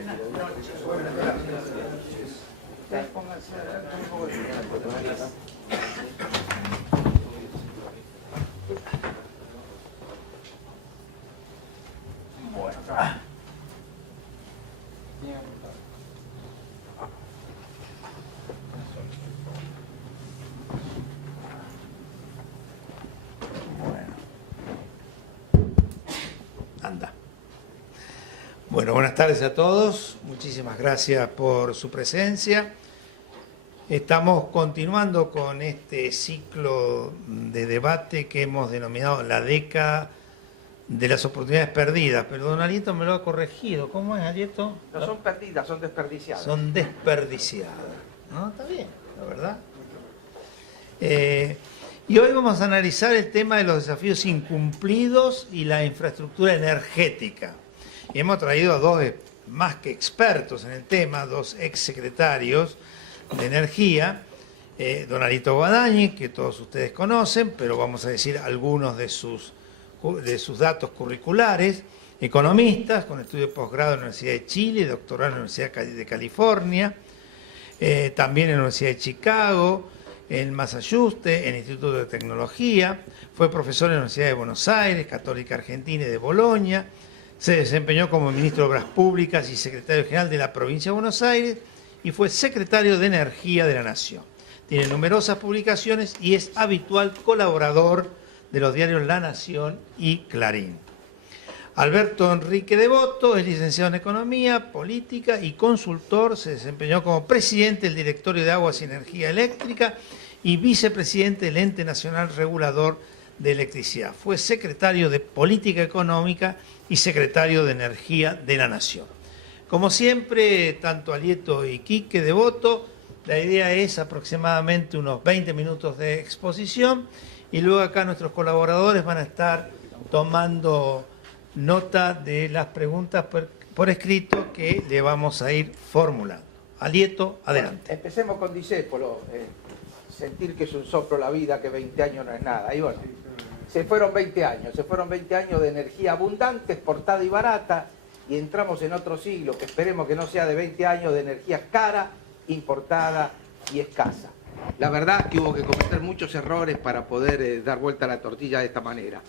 Buenas noches. Bueno, buenas tardes a todos. Muchísimas gracias por su presencia. Estamos continuando con este ciclo de debate que hemos denominado la década de las oportunidades perdidas. Pero don Alieto me lo ha corregido. ¿Cómo es, Alieto? No son perdidas, son desperdiciadas. Son desperdiciadas. ¿No? Está bien, la verdad. Y hoy vamos a analizar el tema de los desafíos incumplidos y la infraestructura energética. Y hemos traído a dos más que expertos en el tema, dos exsecretarios de Energía, don Alito Guadañi, que todos ustedes conocen, pero vamos a decir algunos de sus datos curriculares, economistas con estudio de posgrado en la Universidad de Chile, doctorado en la Universidad de California, también en la Universidad de Chicago, en Massachusetts, en el Instituto de Tecnología, fue profesor en la Universidad de Buenos Aires, Católica Argentina y de Bolonia. Se desempeñó como ministro de Obras Públicas y secretario general de la provincia de Buenos Aires y fue secretario de Energía de la Nación. Tiene numerosas publicaciones y es habitual colaborador de los diarios La Nación y Clarín. Alberto Enrique Devoto es licenciado en Economía, Política y consultor. Se desempeñó como presidente del Directorio de Aguas y Energía Eléctrica y vicepresidente del Ente Nacional Regulador de Electricidad. Fue secretario de Política Económica y secretario de Energía de la Nación. Como siempre, tanto Alieto y Quique Devoto, la idea es aproximadamente unos 20 minutos de exposición y luego acá nuestros colaboradores van a estar tomando nota de las preguntas por escrito que le vamos a ir formulando. Alieto, adelante. Bueno, empecemos con Discépolo. Sentir que es un soplo la vida, que 20 años no es nada. Y bueno, se fueron 20 años de energía abundante, exportada y barata, y entramos en otro siglo que esperemos que no sea de 20 años de energía cara, importada y escasa. La verdad es que hubo que cometer muchos errores para poder dar vuelta a la tortilla de esta manera.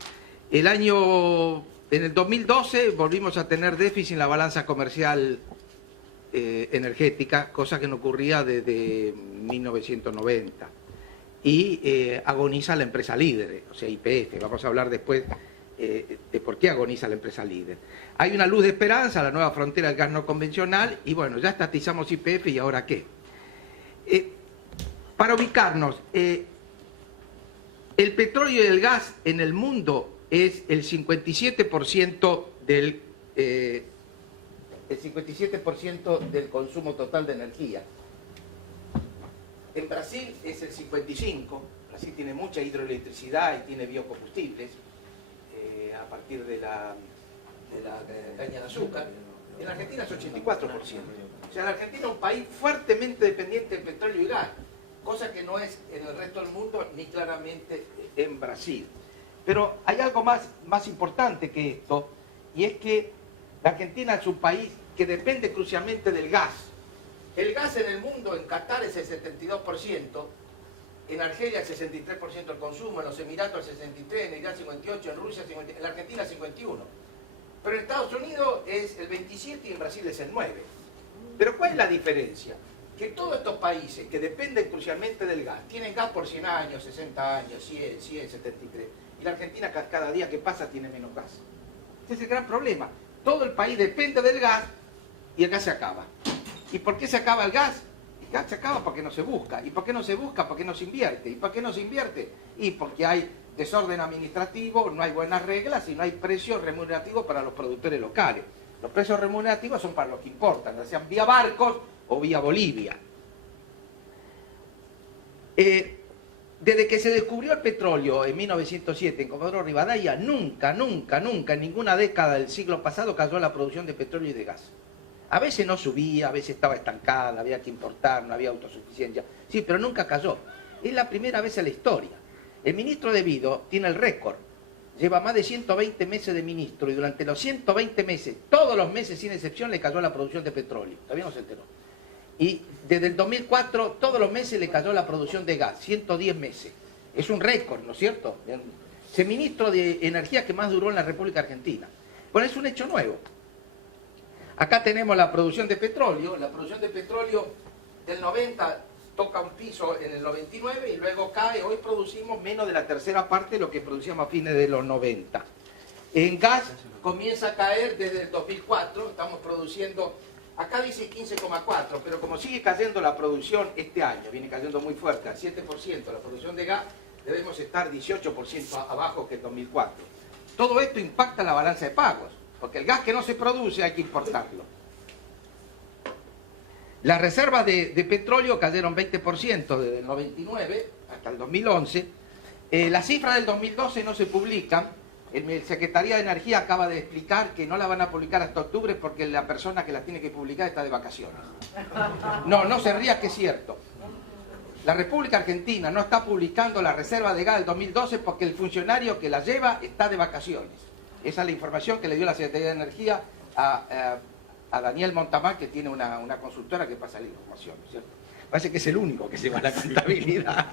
En el 2012 volvimos a tener déficit en la balanza comercial energética, cosa que no ocurría desde 1990. Y agoniza la empresa líder, o sea, YPF. Vamos a hablar después de por qué agoniza la empresa líder. Hay una luz de esperanza, la nueva frontera del gas no convencional, y bueno, ya estatizamos YPF, ¿y ahora qué? Para ubicarnos, el petróleo y el gas en el mundo es el 57% del consumo total de energía. En Brasil es el 55%, Brasil tiene mucha hidroelectricidad y tiene biocombustibles a partir de la caña de azúcar. En Argentina es 84%. O sea, la Argentina es un país fuertemente dependiente de petróleo y gas, cosa que no es en el resto del mundo ni claramente en Brasil. Pero hay algo más importante que esto, y es que la Argentina es un país que depende crucialmente del gas. El gas en el mundo, en Qatar es el 72%, en Argelia el 63% del consumo, en los Emiratos el 63%, en Irán 58%, en Rusia 50%, en la Argentina 51%. Pero en Estados Unidos es el 27% y en Brasil es el 9%. Pero ¿cuál es la diferencia? Que todos estos países que dependen crucialmente del gas, tienen gas por 100 años, 60 años, 100, 73, y la Argentina cada día que pasa tiene menos gas. Ese es el gran problema. Todo el país depende del gas y el gas se acaba. ¿Y por qué se acaba el gas? El gas se acaba porque no se busca. ¿Y por qué no se busca? Porque no se invierte. ¿Y por qué no se invierte? Y porque hay desorden administrativo, no hay buenas reglas y no hay precios remunerativos para los productores locales. Los precios remunerativos son para los que importan, ya sean vía barcos o vía Bolivia. Desde que se descubrió el petróleo en 1907 en Comodoro Rivadavia, nunca en ninguna década del siglo pasado cayó la producción de petróleo y de gas. A veces no subía, a veces estaba estancada, había que importar, no había autosuficiencia. Sí, pero nunca cayó. Es la primera vez en la historia. El ministro de Vido tiene el récord. lleva más de 120 meses de ministro y durante los 120 meses, todos los meses sin excepción, le cayó la producción de petróleo. Todavía no se enteró. Y desde el 2004, todos los meses le cayó la producción de gas, 110 meses. Es un récord, ¿no es cierto? Es el ministro de Energía que más duró en la República Argentina. Bueno, es un hecho nuevo. Acá tenemos la producción de petróleo. La producción de petróleo del 90 toca un piso en el 99 y luego cae. Hoy producimos menos de la tercera parte de lo que producíamos a fines de los 90. En gas comienza a caer desde el 2004. Estamos produciendo, acá dice 15,4, pero como sigue cayendo la producción este año, viene cayendo muy fuerte, al 7% la producción de gas, debemos estar 18% abajo que el 2004. Todo esto impacta la balanza de pagos, porque el gas que no se produce hay que importarlo. Las reservas de petróleo cayeron 20% desde el 99 hasta el 2011. Las cifras del 2012 no se publican. El Secretaría de Energía acaba de explicar que no la van a publicar hasta octubre porque la persona que la tiene que publicar está de vacaciones. No se ría, que es cierto. La República Argentina no está publicando la reserva de gas del 2012 porque el funcionario que la lleva está de vacaciones. Esa es la información que le dio la Secretaría de Energía a Daniel Montamán, que tiene una consultora que pasa la información, ¿cierto? Parece que es el único que lleva la contabilidad.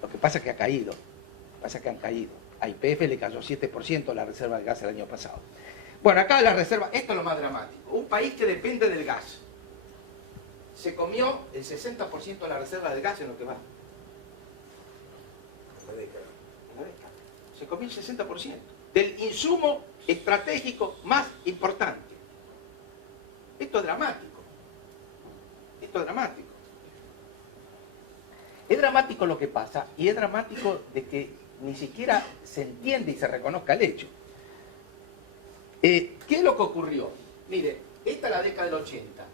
Lo que pasa es que ha caído. Han caído. A YPF le cayó 7% la reserva de gas el año pasado. Bueno, acá la reserva, esto es lo más dramático. Un país que depende del gas. Se comió el 60% de la reserva de gas en lo que va. Una década. Se comió el 60% del insumo estratégico más importante. Esto es dramático. Esto es dramático. Es dramático lo que pasa y es dramático de que ni siquiera se entiende y se reconozca el hecho. ¿Qué es lo que ocurrió? Mire, esta es la década del 80.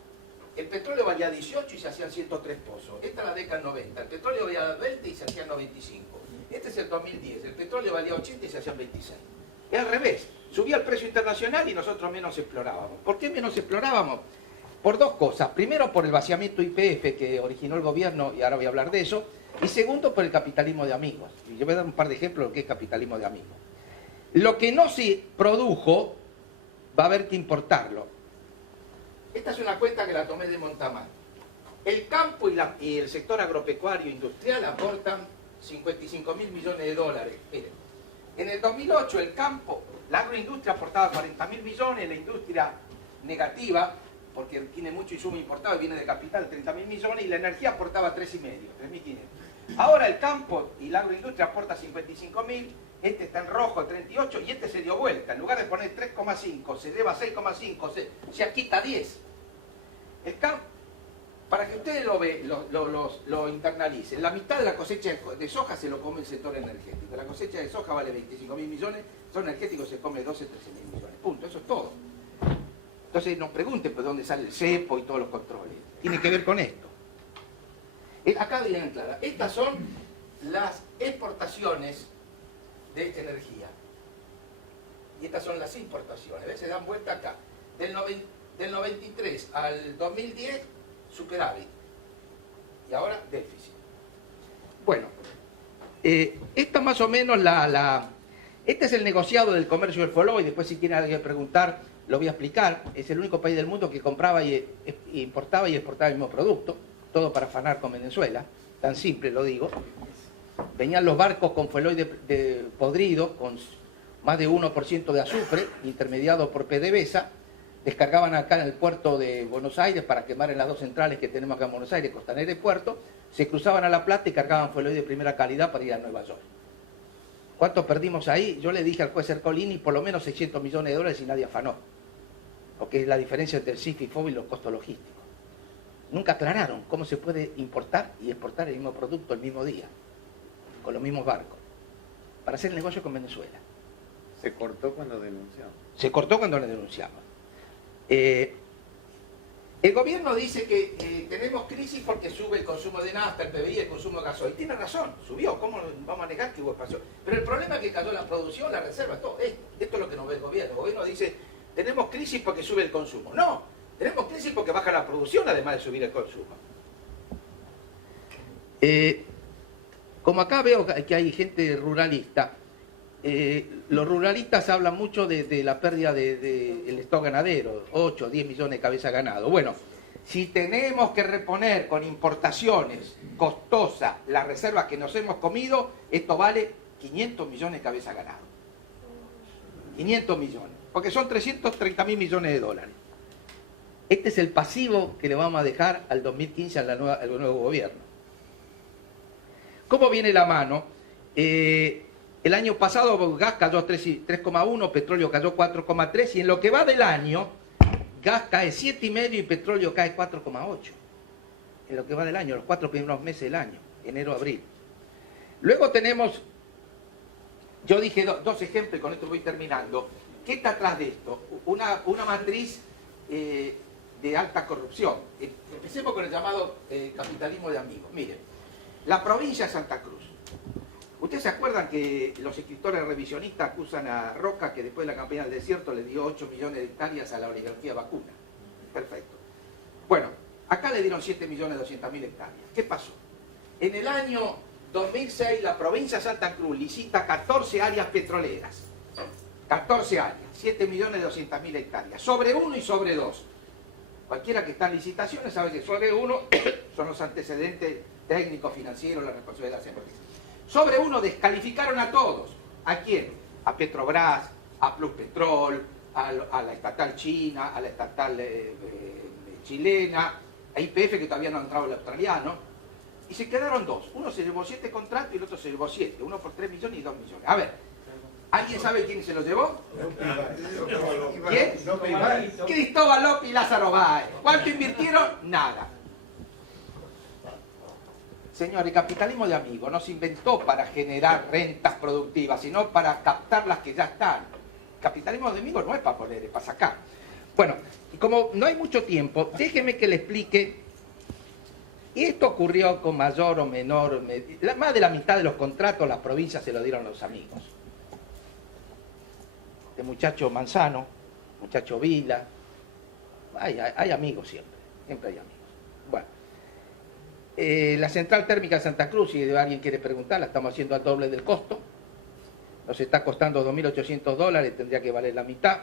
El petróleo valía 18 y se hacían 103 pozos. Esta es la década del 90. El petróleo valía 20 y se hacían 95. Este es el 2010. El petróleo valía 80 y se hacían 26. Es al revés. Subía el precio internacional y nosotros menos explorábamos. ¿Por qué menos explorábamos? Por dos cosas. Primero, por el vaciamiento YPF que originó el gobierno, y ahora voy a hablar de eso. Y segundo, por el capitalismo de amigos. Y yo voy a dar un par de ejemplos de lo que es capitalismo de amigos. Lo que no se produjo, va a haber que importarlo. Esta es una cuenta que la tomé de Montamán. El campo y el sector agropecuario industrial aportan 55.000 millones de dólares. Miren, en el 2008 el campo, la agroindustria aportaba 40.000 millones, la industria negativa, porque tiene mucho insumo importado y viene de capital, 30.000 millones, y la energía aportaba 3,5, 3.500. Ahora el campo y la agroindustria aporta 55.000, este está en rojo, 38, y este se dio vuelta. En lugar de poner 3,5, se lleva 6,5, se quita 10. El campo, para que ustedes lo internalicen, la mitad de la cosecha de soja se lo come el sector energético. La cosecha de soja vale 25.000 millones, el sector energético se come 12, 13.000 millones. Punto, eso es todo. Entonces nos pregunten por dónde sale el cepo y todos los controles. Tiene que ver con esto. Acá vienen claras. Estas son las exportaciones de energía. Y estas son las importaciones. ¿Ves? Se dan vuelta acá. Del 93 al 2010, superávit. Y ahora déficit. Bueno, esta más o menos este es el negociado del comercio del FOLO, y después si quieren alguien preguntar, lo voy a explicar. Es el único país del mundo que compraba y importaba y exportaba el mismo producto, todo para afanar con Venezuela, tan simple lo digo. Venían los barcos con fueloide podrido, con más de 1% de azufre, intermediado por PDVSA, descargaban acá en el puerto de Buenos Aires para quemar en las dos centrales que tenemos acá en Buenos Aires, Costanera y Puerto, se cruzaban a La Plata y cargaban fueloide de primera calidad para ir a Nueva York. ¿Cuánto perdimos ahí? Yo le dije al juez Ercolini, por lo menos 600 millones de dólares y nadie afanó. Porque es la diferencia entre el CIF y FOB y los costos logísticos. Nunca aclararon cómo se puede importar y exportar el mismo producto el mismo día, con los mismos barcos, para hacer el negocio con Venezuela. Se cortó cuando denunciaban. Se cortó cuando le denunciaban. El gobierno dice que tenemos crisis porque sube el consumo de nafta, el PBI, el consumo de gasoil. Tiene razón, subió. ¿Cómo vamos a negar que hubo expansión? Pero el problema es que cayó la producción, la reserva, todo. Esto es lo que nos ve el gobierno. El gobierno dice, tenemos crisis porque sube el consumo. No, tenemos crisis porque baja la producción, además de subir el consumo. Como acá veo que hay gente ruralista, los ruralistas hablan mucho de la pérdida del stock ganadero, 8 o 10 millones de cabezas ganado. Bueno, si tenemos que reponer con importaciones costosas las reservas que nos hemos comido, esto vale 500 millones de cabezas ganado. 500 millones, porque son 330.000 millones de dólares. Este es el pasivo que le vamos a dejar al 2015 al nuevo gobierno. ¿Cómo viene la mano? El año pasado gas cayó 3,1, petróleo cayó 4,3 y en lo que va del año, gas cae 7,5 y petróleo cae 4,8. En lo que va del año, los 4 primeros meses del año, enero, abril. Luego tenemos, yo dije dos ejemplos y con esto voy terminando. ¿Qué está atrás de esto? Una matriz de alta corrupción. Empecemos con el llamado capitalismo de amigos. Miren, la provincia de Santa Cruz. ¿Ustedes se acuerdan que los escritores revisionistas acusan a Roca que después de la campaña del desierto le dio 8 millones de hectáreas a la oligarquía vacuna? Perfecto. Bueno, acá le dieron 7.200.000 hectáreas. ¿Qué pasó? En el año 2006 la provincia de Santa Cruz licita 14 áreas petroleras. 14 áreas, 7.200.000 hectáreas. Sobre 1 y sobre 2. Cualquiera que está en licitaciones sabe que sobre 1 son los antecedentes técnicos, financieros, la responsabilidad de las empresas. Sobre 1 descalificaron a todos. ¿A quién? A Petrobras, a Pluspetrol, a la estatal china, a la estatal chilena, a YPF que todavía no ha entrado el australiano. Y se quedaron 2. Uno se llevó 7 contratos y el otro se llevó 7. Uno por 3 millones y 2 millones. A ver, ¿alguien sabe quién se lo llevó? ¿Quién? Cristóbal López y Lázaro Báez. ¿Cuánto invirtieron? Nada. Señor, el capitalismo de amigos no se inventó para generar rentas productivas, sino para captar las que ya están. El capitalismo de amigos no es para poner, es para sacar. Bueno, y como no hay mucho tiempo, déjeme que le explique. Y esto ocurrió con mayor o menor, más de la mitad de los contratos las provincias se lo dieron a los amigos. Este muchacho Manzano, muchacho Vila, hay amigos siempre hay amigos. Bueno. La central térmica de Santa Cruz, si alguien quiere preguntar, la estamos haciendo al doble del costo. Nos está costando $2.800, tendría que valer la mitad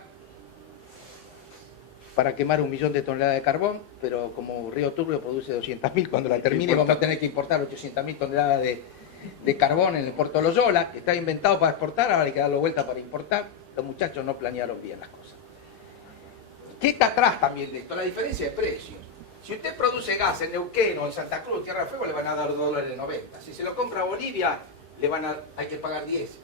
para quemar 1 millón de toneladas de carbón, pero como Río Turbio produce 200.000, cuando la termine vamos a tener que importar 800.000 toneladas de carbón en el puerto de Loyola, que está inventado para exportar, ahora hay que darlo vuelta para importar. Los muchachos no planearon bien las cosas. ¿Qué está atrás también de esto? La diferencia de precios. Si usted produce gas en Neuquén o en Santa Cruz, Tierra del Fuego, le van a dar $2.90. Si se lo compra a Bolivia, hay que pagar 10.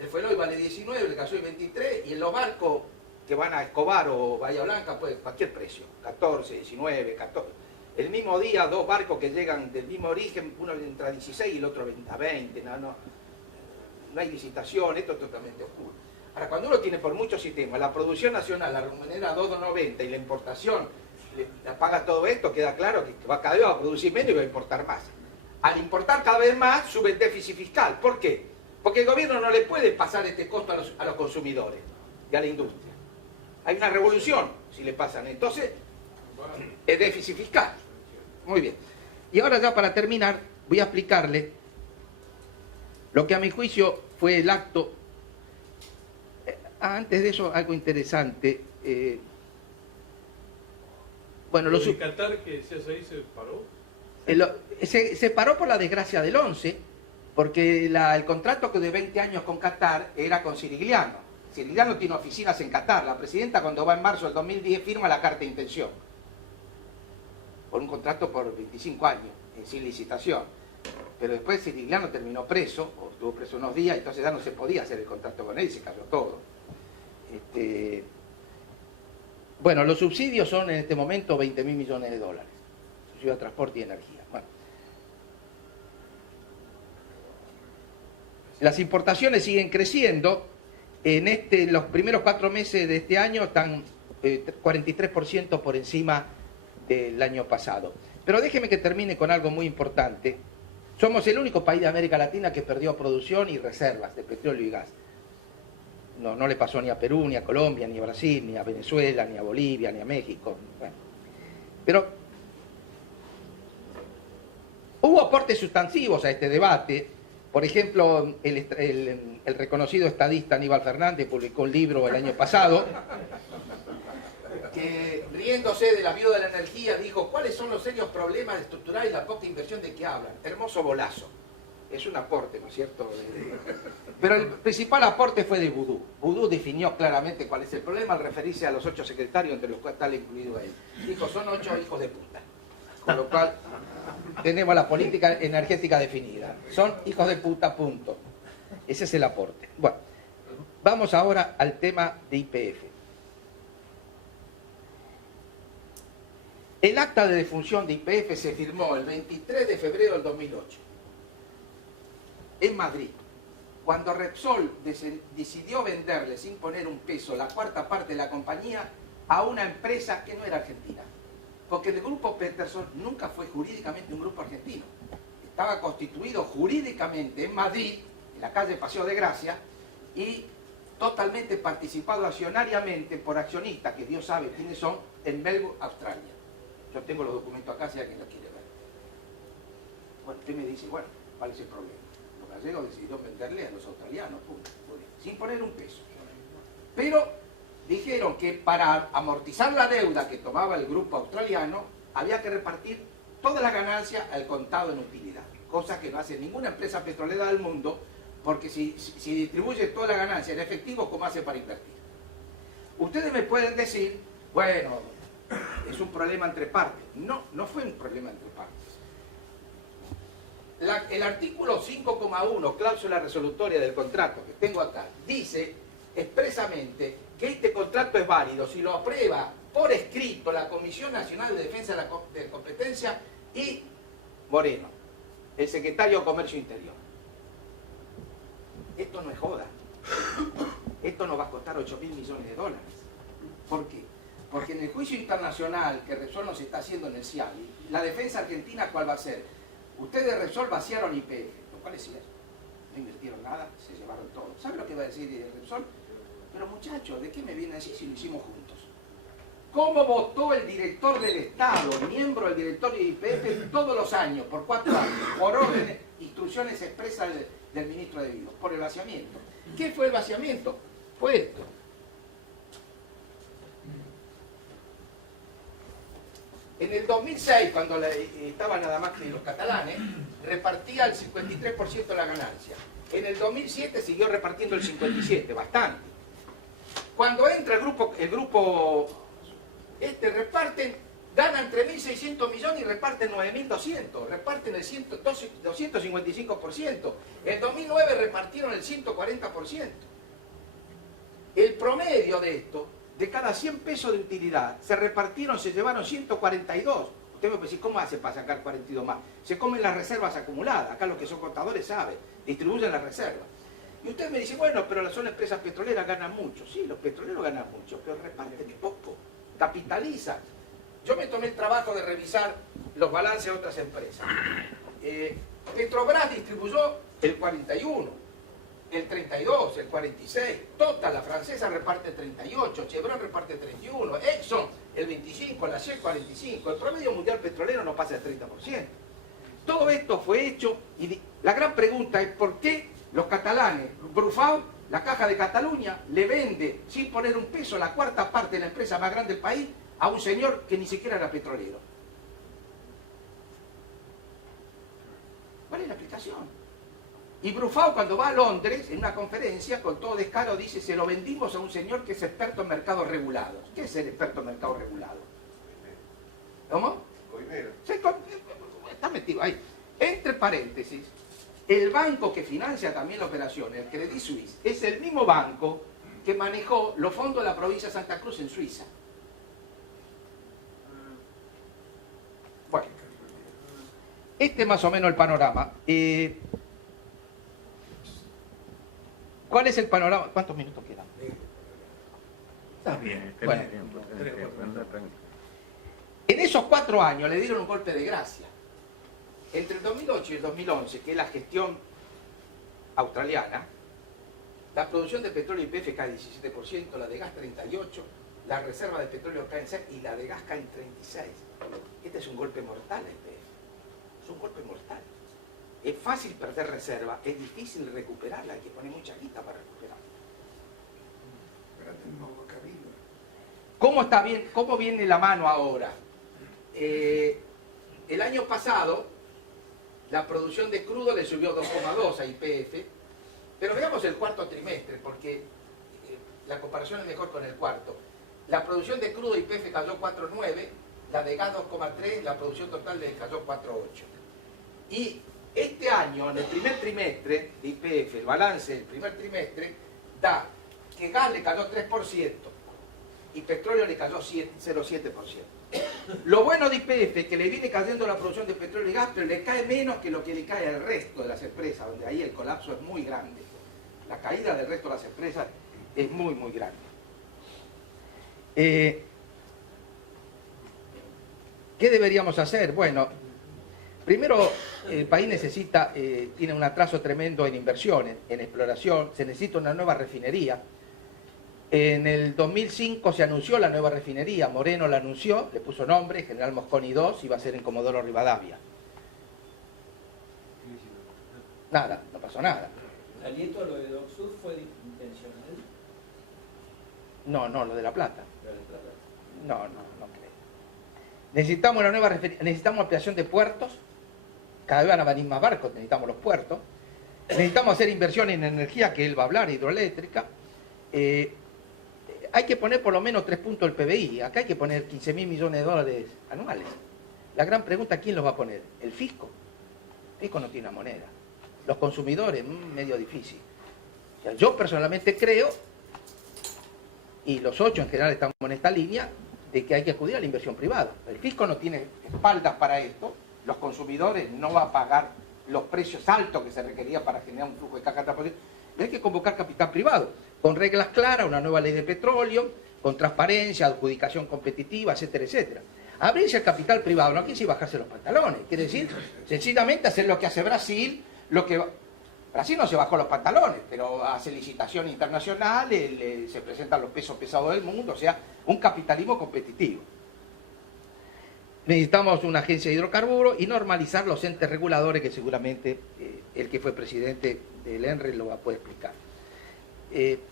El Feloy vale 19, el gasoil 23, y en los barcos que van a Escobar o Bahía Blanca, pues cualquier precio, 14, 19, 14. El mismo día, 2 barcos que llegan del mismo origen, uno entra a 16 y el otro a 20. No hay licitación, esto es totalmente oscuro. Ahora, cuando uno tiene por muchos sistemas, la producción nacional la remunera a $2.90 y la importación la paga todo esto, queda claro que cada vez va a producir menos y va a importar más. Al importar cada vez más, sube el déficit fiscal. ¿Por qué? Porque el gobierno no le puede pasar este costo a los consumidores y a la industria. Hay una revolución si le pasan. Entonces, es déficit fiscal. Muy bien. Y ahora ya para terminar, voy a explicarle lo que a mi juicio fue el acto. Antes de eso, algo interesante. Bueno, ¿el Qatar que se hace ahí se paró? Se paró por la desgracia del 11, porque el contrato de 20 años con Qatar era con Cirigliano. Cirigliano tiene oficinas en Qatar. La presidenta, cuando va en marzo del 2010, firma la carta de intención. Por un contrato por 25 años, sin licitación. Pero después Cirigliano terminó preso, o estuvo preso unos días, entonces ya no se podía hacer el contrato con él y se cayó todo. Bueno, los subsidios son en este momento $20.000 millones. Subsidio a transporte y energía. Bueno. Las importaciones siguen creciendo. En los primeros 4 meses de este año están 43% por encima del año pasado. Pero déjeme que termine con algo muy importante. Somos el único país de América Latina que perdió producción y reservas de petróleo y gas. No le pasó ni a Perú, ni a Colombia, ni a Brasil, ni a Venezuela, ni a Bolivia, ni a México. Bueno. Pero hubo aportes sustantivos a este debate. Por ejemplo, el reconocido estadista Aníbal Fernández publicó un libro el año pasado que, riéndose de la viuda de la energía, dijo: ¿cuáles son los serios problemas estructurales y la poca inversión de que hablan? Hermoso bolazo. Es un aporte, ¿no es cierto? Pero el principal aporte fue de Boudou. Boudou definió claramente cuál es el problema al referirse a los 8 secretarios, entre los cuales está incluido él. Dijo: son 8 hijos de puta. Con lo cual tenemos la política energética definida. Son hijos de puta, punto. Ese es el aporte. Bueno, vamos ahora al tema de YPF. El acta de defunción de YPF se firmó el 23 de febrero del 2008 en Madrid, cuando Repsol decidió venderle sin poner un peso la cuarta parte de la compañía a una empresa que no era argentina. Porque el grupo Peterson nunca fue jurídicamente un grupo argentino. Estaba constituido jurídicamente en Madrid, en la calle Paseo de Gracia, y totalmente participado accionariamente por accionistas, que Dios sabe quiénes son, en Melbourne, Australia. Yo tengo los documentos acá si alguien los quiere ver. Bueno, usted me dice, bueno, ¿cuál es el problema? Los gallegos decidieron venderle a los australianos, punto, sin poner un peso. Pero dijeron que para amortizar la deuda que tomaba el grupo australiano, había que repartir toda la ganancia al contado en utilidad, cosa que no hace ninguna empresa petrolera del mundo, porque si distribuye toda la ganancia en efectivo, ¿cómo hace para invertir? Ustedes me pueden decir, bueno, es un problema entre partes. No, no fue un problema entre partes. El artículo 5,1, cláusula resolutoria del contrato que tengo acá, dice expresamente que este contrato es válido si lo aprueba por escrito la Comisión Nacional de Defensa de la Competencia y Moreno, el secretario de Comercio Interior. Esto no es joda. Esto nos va a costar 8.000 millones de dólares. ¿Por qué? Porque en el juicio internacional que Repsol nos está haciendo en el CIABI, la defensa argentina, ¿cuál va a ser? Ustedes Repsol vaciaron YPF, lo cual es cierto. No invirtieron nada, se llevaron todo. ¿Sabe lo que va a decir Repsol? Pero muchachos, ¿de qué me viene a decir si lo hicimos juntos? ¿Cómo votó el director del Estado, miembro del directorio de YPF, todos los años, por 4 años, por órdenes, instrucciones expresas del ministro de Vivos? Por el vaciamiento. ¿Qué fue el vaciamiento? Fue esto. En el 2006, cuando estaban nada más que los catalanes, repartía el 53% de la ganancia. En el 2007 siguió repartiendo el 57%, bastante. Cuando entra el grupo reparten, ganan 3.600 millones y reparten 9.200, reparten el 255%. En 2009 repartieron el 140%. El promedio de esto, de cada 100 pesos de utilidad, se llevaron 142. Usted me puede decir, ¿cómo hace para sacar 42 más? Se comen las reservas acumuladas. Acá los que son contadores saben, distribuyen las reservas. Y usted me dice, bueno, pero las empresas petroleras ganan mucho. Sí, los petroleros ganan mucho, pero reparten poco, capitalizan. Yo me tomé el trabajo de revisar los balances de otras empresas. Petrobras distribuyó el 41%. El 32, el 46, Total, la francesa, reparte 38, Chevron reparte 31, Exxon el 25, la Shell 45, el promedio mundial petrolero no pasa del 30%. Todo esto fue hecho y la gran pregunta es ¿por qué los catalanes, Brufau, la Caja de Cataluña, le vende sin poner un peso la cuarta parte de la empresa más grande del país a un señor que ni siquiera era petrolero? ¿Cuál es la explicación? Y Brufau, cuando va a Londres, en una conferencia, con todo descaro, dice, se lo vendimos a un señor que es experto en mercados regulados. ¿Qué es el experto en mercados regulados? ¿Cómo? Está metido ahí. Entre paréntesis, el banco que financia también la operación, el Credit Suisse, es el mismo banco que manejó los fondos de la provincia de Santa Cruz en Suiza. Bueno, este es más o menos el panorama. ¿Cuál es el panorama? ¿Cuántos minutos quedan? Está bien. Bueno, en esos 4 años le dieron un golpe de gracia. Entre el 2008 y el 2011, que es la gestión australiana, la producción de petróleo YPF cae 17%, la de gas 38%, la reserva de petróleo cae en 6% y la de gas cae en 36%. Este es un golpe mortal a YPF. Es un golpe mortal. Es fácil perder reserva, es difícil recuperarla, hay que poner mucha guita para recuperarla. ¿Cómo viene la mano ahora? El año pasado, la producción de crudo le subió 2,2 a YPF, pero veamos el cuarto trimestre, porque la comparación es mejor con el cuarto. La producción de crudo YPF cayó 4,9, la de gas 2,3, la producción total le cayó 4,8. Y este año, en el primer trimestre de YPF, el balance del primer trimestre, da que gas le cayó 3% y petróleo le cayó 0,7%. Lo bueno de YPF es que le viene cayendo la producción de petróleo y gas, pero le cae menos que lo que le cae al resto de las empresas, donde ahí el colapso es muy grande. La caída del resto de las empresas es muy, muy grande. ¿Qué deberíamos hacer? Bueno, primero el país necesita, tiene un atraso tremendo en inversiones, en exploración, se necesita una nueva refinería. En el 2005 se anunció la nueva refinería, Moreno la anunció, le puso nombre, General Mosconi 2, iba a ser en Comodoro Rivadavia. Nada, no pasó nada. ¿Aliento a lo de Doc Sud fue intencional? No, lo de La Plata. ¿Lo de La Plata? No creo. Necesitamos una nueva necesitamos ampliación de puertos, cada vez van a venir más barcos, necesitamos los puertos. Necesitamos hacer inversión en energía, que él va a hablar, hidroeléctrica. Hay que poner por lo menos 3 puntos del PBI. Acá hay que poner 15.000 millones de dólares anuales. La gran pregunta, ¿quién los va a poner? ¿El fisco? El fisco no tiene una moneda. Los consumidores, medio difícil. O sea, yo personalmente creo, y los 8 en general estamos en esta línea, de que hay que acudir a la inversión privada. El fisco no tiene espaldas para esto, los consumidores no van a pagar los precios altos que se requería para generar un flujo de caja transposible. Hay que convocar capital privado, con reglas claras, una nueva ley de petróleo, con transparencia, adjudicación competitiva, etcétera, etcétera. Abrirse al capital privado no quiere decir bajarse los pantalones, quiere decir sencillamente hacer lo que hace Brasil, Brasil no se bajó los pantalones, pero hace licitación internacional, se presentan los pesos pesados del mundo, o sea, un capitalismo competitivo. Necesitamos una agencia de hidrocarburos y normalizar los entes reguladores, que seguramente el que fue presidente del ENRE lo va a poder explicar.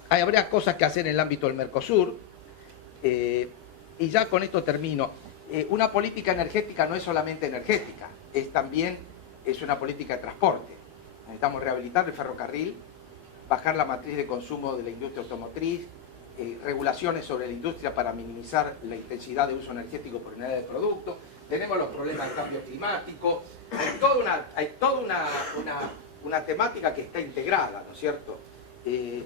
Habría cosas que hacer en el ámbito del Mercosur, y ya con esto termino. Una política energética no es solamente energética, también es una política de transporte. Necesitamos rehabilitar el ferrocarril, bajar la matriz de consumo de la industria automotriz, regulaciones sobre la industria para minimizar la intensidad de uso energético por unidad de producto. Tenemos los problemas del cambio climático. Hay toda una temática que está integrada, ¿no es cierto? Y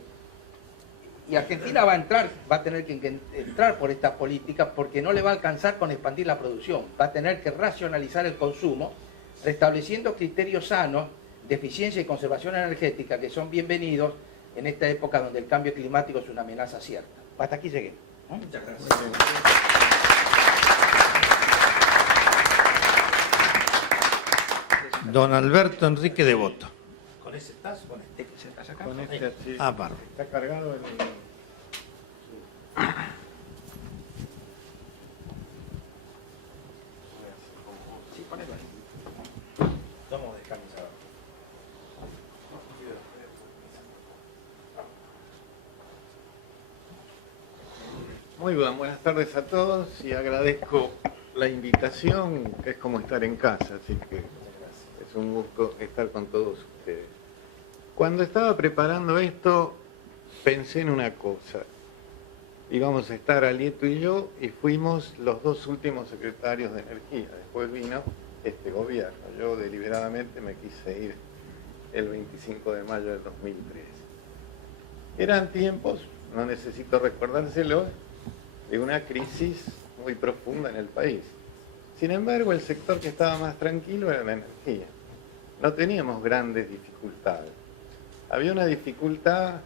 Argentina va a tener que entrar por esta política, porque no le va a alcanzar con expandir la producción. Va a tener que racionalizar el consumo, restableciendo criterios sanos de eficiencia y conservación energética, que son bienvenidos en esta época donde el cambio climático es una amenaza cierta. Hasta aquí llegué. Muchas gracias. Don Alberto Enrique Devoto. ¿Con ese estás? ¿Con este que sentás acá? Con este, sí. Bárbaro. Está cargado el... Sí, ponelo ahí. Vamos descansados. Muy bien, buenas tardes a todos y agradezco la invitación, que es como estar en casa, así que es un gusto estar con todos ustedes. Cuando estaba preparando esto, pensé en una cosa. Íbamos a estar Alieto y yo, y fuimos los 2 últimos secretarios de Energía. Después vino este gobierno. Yo deliberadamente me quise ir el 25 de mayo del 2013. Eran tiempos, no necesito recordárselo, de una crisis muy profunda en el país. Sin embargo, el sector que estaba más tranquilo era la energía. No teníamos grandes dificultades. Había una dificultad,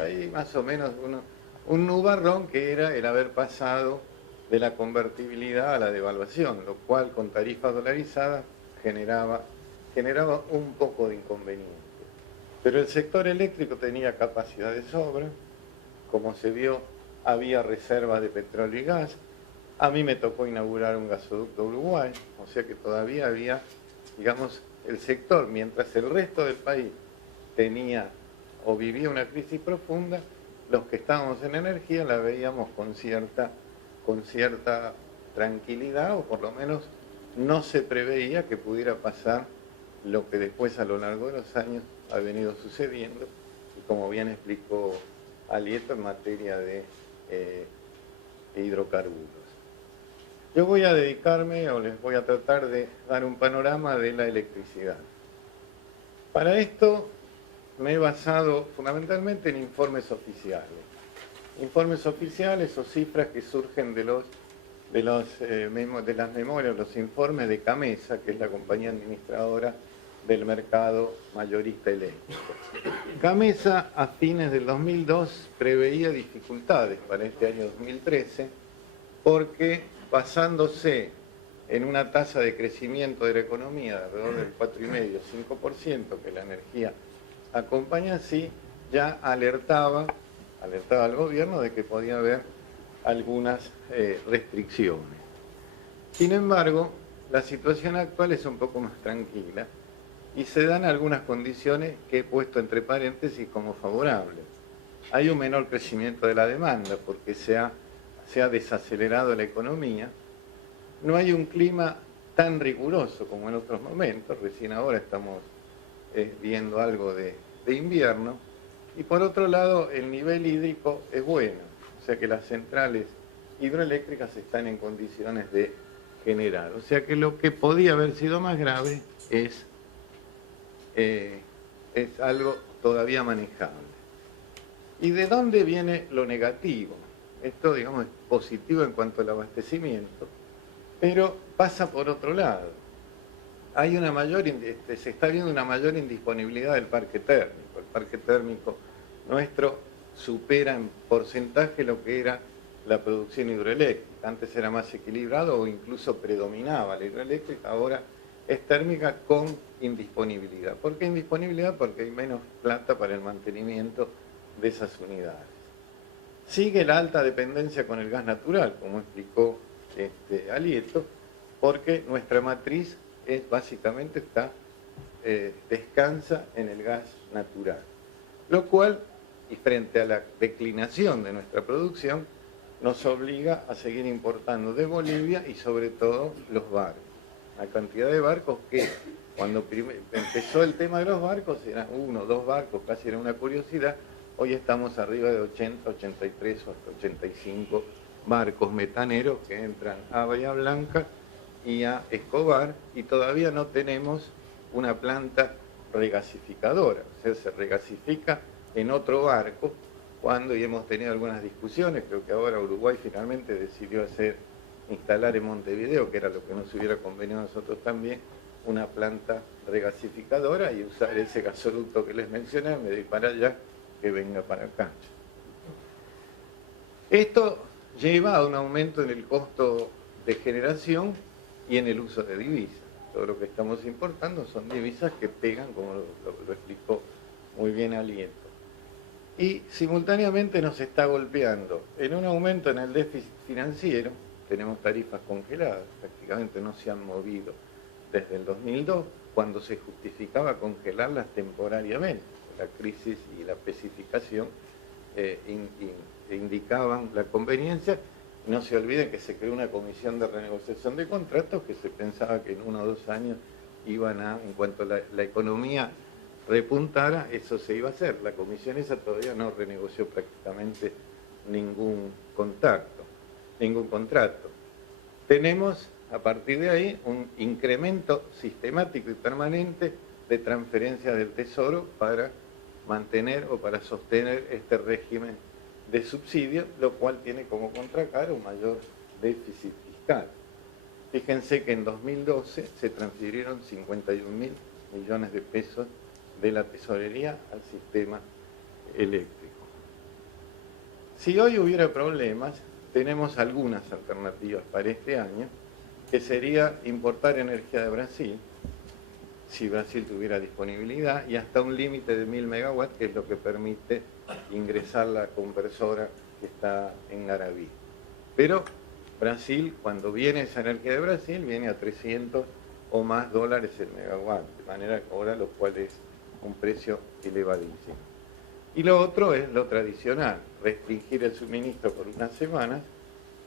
ahí más o menos, un nubarrón, que era el haber pasado de la convertibilidad a la devaluación, lo cual con tarifas dolarizadas generaba un poco de inconveniente. Pero el sector eléctrico tenía capacidad de sobra, como se vio, había reservas de petróleo y gas. A mí me tocó inaugurar un gasoducto Uruguay, o sea que todavía había, digamos, el sector, mientras el resto del país tenía o vivía una crisis profunda, los que estábamos en energía la veíamos con cierta tranquilidad, o por lo menos no se preveía que pudiera pasar lo que después a lo largo de los años ha venido sucediendo, y como bien explicó Alieto en materia de hidrocarburos. Yo voy a dedicarme, o les voy a tratar de dar un panorama de la electricidad. Para esto me he basado fundamentalmente en informes oficiales. Informes oficiales o cifras que surgen de las memorias, los informes de CAMESA, que es la compañía administradora del mercado mayorista eléctrico. CAMESA a fines del 2002 preveía dificultades para este año 2013 porque basándose en una tasa de crecimiento de la economía de alrededor del 4,5-5% que la energía acompaña así, ya alertaba al gobierno de que podía haber algunas restricciones. Sin embargo, la situación actual es un poco más tranquila y se dan algunas condiciones que he puesto entre paréntesis como favorables. Hay un menor crecimiento de la demanda porque se ha desacelerado la economía. No hay un clima tan riguroso como en otros momentos, recién ahora estamos viendo algo de invierno. Y por otro lado, el nivel hídrico es bueno, o sea que las centrales hidroeléctricas están en condiciones de generar. O sea que lo que podía haber sido más grave es algo todavía manejable. ¿Y de dónde viene lo negativo? Esto, digamos, es positivo en cuanto al abastecimiento, pero pasa por otro lado. Hay se está viendo una mayor indisponibilidad del parque térmico. El parque térmico nuestro supera en porcentaje lo que era la producción hidroeléctrica. Antes era más equilibrado o incluso predominaba la hidroeléctrica, ahora es térmica con indisponibilidad. ¿Por qué indisponibilidad? Porque hay menos plata para el mantenimiento de esas unidades. Sigue la alta dependencia con el gas natural, como explicó Alieto, porque nuestra matriz básicamente descansa en el gas natural. Lo cual, y frente a la declinación de nuestra producción, nos obliga a seguir importando de Bolivia y sobre todo los barcos. La cantidad de barcos que, cuando empezó el tema de los barcos, eran 1 o 2 barcos, casi era una curiosidad. Hoy estamos arriba de 80, 83 o hasta 85 barcos metaneros que entran a Bahía Blanca y a Escobar, y todavía no tenemos una planta regasificadora, o sea, se regasifica en otro barco, y hemos tenido algunas discusiones. Creo que ahora Uruguay finalmente decidió instalar en Montevideo, que era lo que nos hubiera convenido a nosotros también, una planta regasificadora y usar ese gasoducto que les mencioné, me doy para allá, que venga para acá. Esto lleva a un aumento en el costo de generación y en el uso de divisas. Todo lo que estamos importando son divisas que pegan, como lo explicó muy bien Alieto. Y simultáneamente nos está golpeando en un aumento en el déficit financiero. Tenemos tarifas congeladas, prácticamente no se han movido desde el 2002, cuando se justificaba congelarlas temporariamente. La crisis y la especificación indicaban la conveniencia. No se olviden que se creó una comisión de renegociación de contratos que se pensaba que en 1 o 2 años en cuanto la economía repuntara, eso se iba a hacer. La comisión esa todavía no renegoció prácticamente ningún contrato. Tenemos a partir de ahí un incremento sistemático y permanente de transferencias del Tesoro para mantener o para sostener este régimen de subsidio, lo cual tiene como contracara un mayor déficit fiscal. Fíjense que en 2012 se transfirieron 51.000 millones de pesos de la tesorería al sistema eléctrico. Si hoy hubiera problemas, tenemos algunas alternativas para este año, que sería importar energía de Brasil, si Brasil tuviera disponibilidad, y hasta un límite de 1.000 megawatts, que es lo que permite ingresar la conversora que está en Garaví. Pero Brasil, cuando viene esa energía de Brasil, viene a 300 o más dólares el megawatt, de manera que ahora lo cual es un precio elevadísimo. Y lo otro es lo tradicional, restringir el suministro por unas semanas,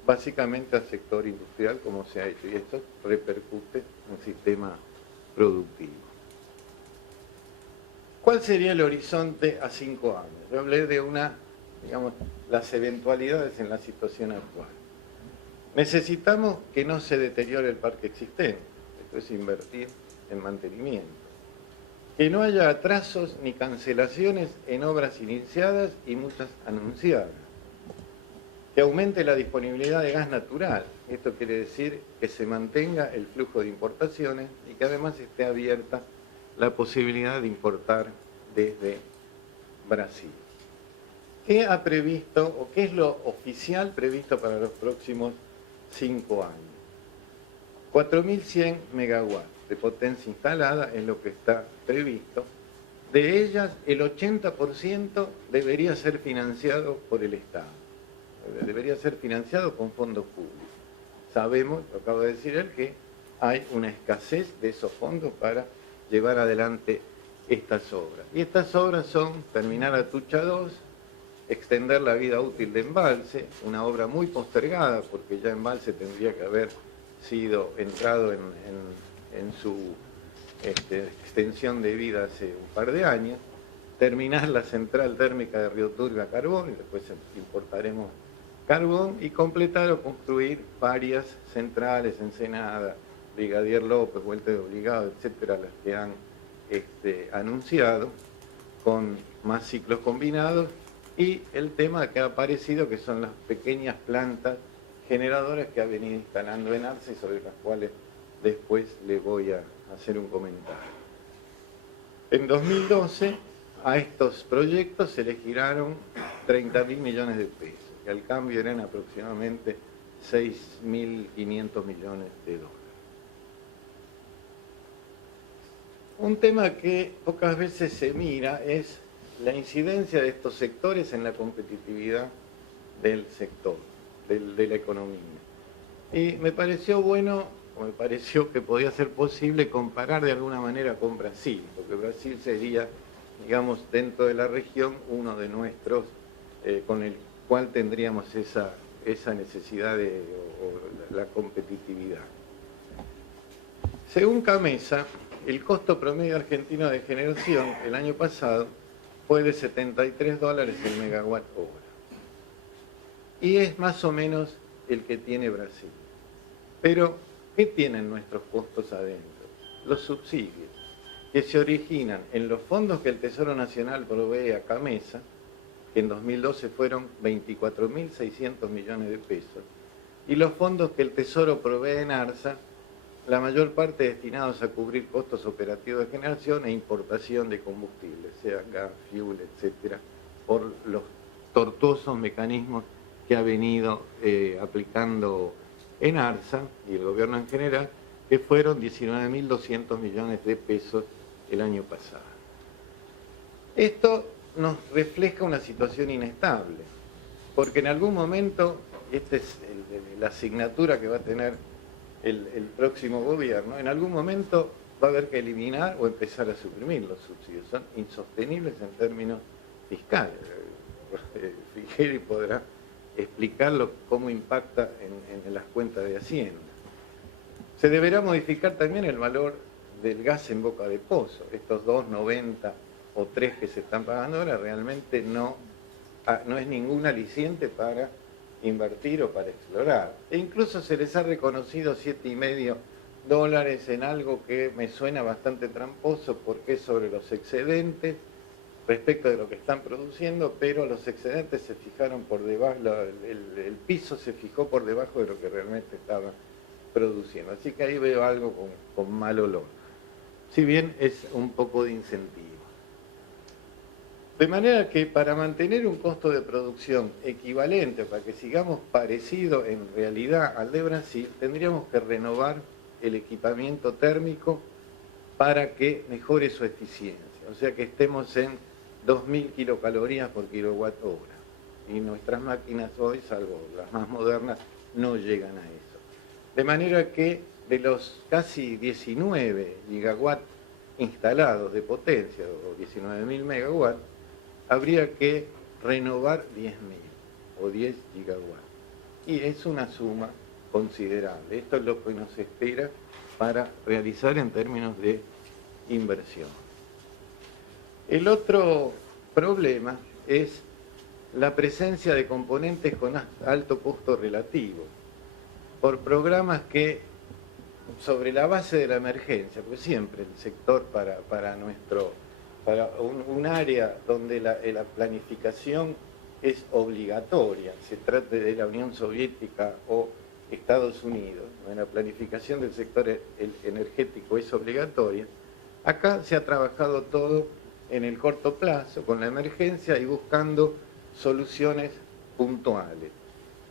básicamente al sector industrial como se ha hecho, y esto repercute en el sistema productivo. ¿Cuál sería el horizonte a 5 años? Yo hablé de las eventualidades en la situación actual. Necesitamos que no se deteriore el parque existente, esto es invertir en mantenimiento. Que no haya atrasos ni cancelaciones en obras iniciadas y muchas anunciadas. Que aumente la disponibilidad de gas natural, esto quiere decir que se mantenga el flujo de importaciones y que además esté abierta la posibilidad de importar desde Brasil. ¿Qué ha previsto o qué es lo oficial previsto para los próximos 5 años? 4.100 megawatts de potencia instalada es lo que está previsto. De ellas, el 80% debería ser financiado por el Estado. Debería ser financiado con fondos públicos. Sabemos, lo acaba de decir él, que hay una escasez de esos fondos para llevar adelante estas obras. Y estas obras son terminar Atucha 2, extender la vida útil de Embalse, una obra muy postergada porque ya Embalse tendría que haber sido entrado en su extensión de vida hace un par de años, terminar la central térmica de Río Turbio a carbón, y después importaremos carbón, y completar o construir varias centrales, Ensenada, Brigadier López, Vuelta de Obligado, etcétera, las que han anunciado, con más ciclos combinados, y el tema que ha aparecido, que son las pequeñas plantas generadoras que ha venido instalando en Arce, sobre las cuales después le voy a hacer un comentario. En 2012, a estos proyectos se les giraron 30.000 millones de pesos, que al cambio eran aproximadamente 6.500 millones de dólares. Un tema que pocas veces se mira es la incidencia de estos sectores en la competitividad del sector, de la economía. Y me pareció bueno, o me pareció que podía ser posible comparar de alguna manera con Brasil, porque Brasil sería, digamos, dentro de la región, uno de nuestros, con el cual tendríamos esa necesidad o la competitividad. Según Camesa, el costo promedio argentino de generación el año pasado fue de $73 el megawatt hora. Y es más o menos el que tiene Brasil. Pero, ¿qué tienen nuestros costos adentro? Los subsidios, que se originan en los fondos que el Tesoro Nacional provee a Camesa, que en 2012 fueron 24.600 millones de pesos, y los fondos que el Tesoro provee en ARSA, la mayor parte destinados a cubrir costos operativos de generación e importación de combustible, sea gas, fuel, etcétera, por los tortuosos mecanismos que ha venido aplicando en ARSA y el gobierno en general, que fueron 19.200 millones de pesos el año pasado. Esto nos refleja una situación inestable, porque en algún momento, esta es la asignatura que va a tener el próximo gobierno, en algún momento va a haber que eliminar o empezar a suprimir los subsidios. Son insostenibles en términos fiscales. Figueri podrá explicarlo cómo impacta en las cuentas de Hacienda. Se deberá modificar también el valor del gas en boca de pozo. Estos 2,90 o 3 que se están pagando ahora realmente no es ningún aliciente para invertir o para explorar. E incluso se les ha reconocido $7,5 en algo que me suena bastante tramposo porque es sobre los excedentes respecto de lo que están produciendo, pero los excedentes se fijaron por debajo, el piso se fijó por debajo de lo que realmente estaba produciendo. Así que ahí veo algo con mal olor. Si bien es un poco de incentivo. De manera que para mantener un costo de producción equivalente, para que sigamos parecido en realidad al de Brasil, tendríamos que renovar el equipamiento térmico para que mejore su eficiencia. O sea que estemos en 2.000 kilocalorías por kilowatt hora. Y nuestras máquinas hoy, salvo las más modernas, no llegan a eso. De manera que de los casi 19 gigawatts instalados de potencia, o 19.000 megawatts, habría que renovar 10.000 o 10 gigawatts. Y es una suma considerable. Esto es lo que nos espera para realizar en términos de inversión. El otro problema es la presencia de componentes con alto costo relativo, por programas que, sobre la base de la emergencia, pues siempre el sector para un área donde la planificación es obligatoria, se trate de la Unión Soviética o Estados Unidos, donde la planificación del sector energético es obligatoria, acá se ha trabajado todo en el corto plazo, con la emergencia y buscando soluciones puntuales,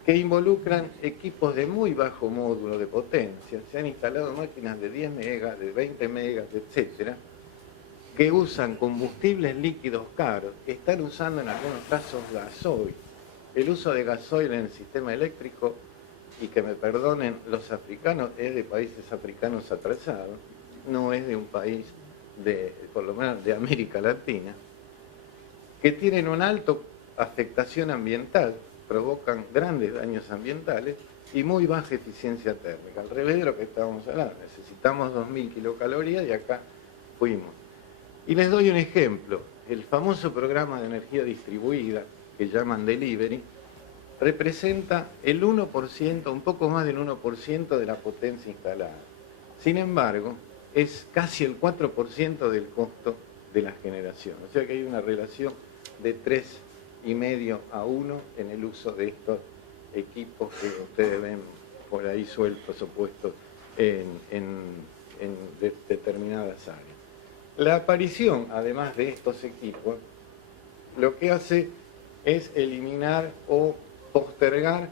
que involucran equipos de muy bajo módulo de potencia. Se han instalado máquinas de 10 megas, de 20 megas, etcétera, que usan combustibles líquidos caros, están usando en algunos casos gasoil. El uso de gasoil en el sistema eléctrico, y que me perdonen los africanos, es de países africanos atrasados, no es de un país, por lo menos de América Latina, que tienen una alta afectación ambiental, provocan grandes daños ambientales y muy baja eficiencia térmica, al revés de lo que estábamos hablando. Necesitamos 2.000 kilocalorías y acá fuimos. Y les doy un ejemplo. El famoso programa de energía distribuida, que llaman delivery, representa el 1%, un poco más del 1% de la potencia instalada. Sin embargo, es casi el 4% del costo de la generación. O sea que hay una relación de 3,5 a 1 en el uso de estos equipos que ustedes ven por ahí sueltos o puestos en determinadas áreas. La aparición, además de estos equipos, lo que hace es eliminar o postergar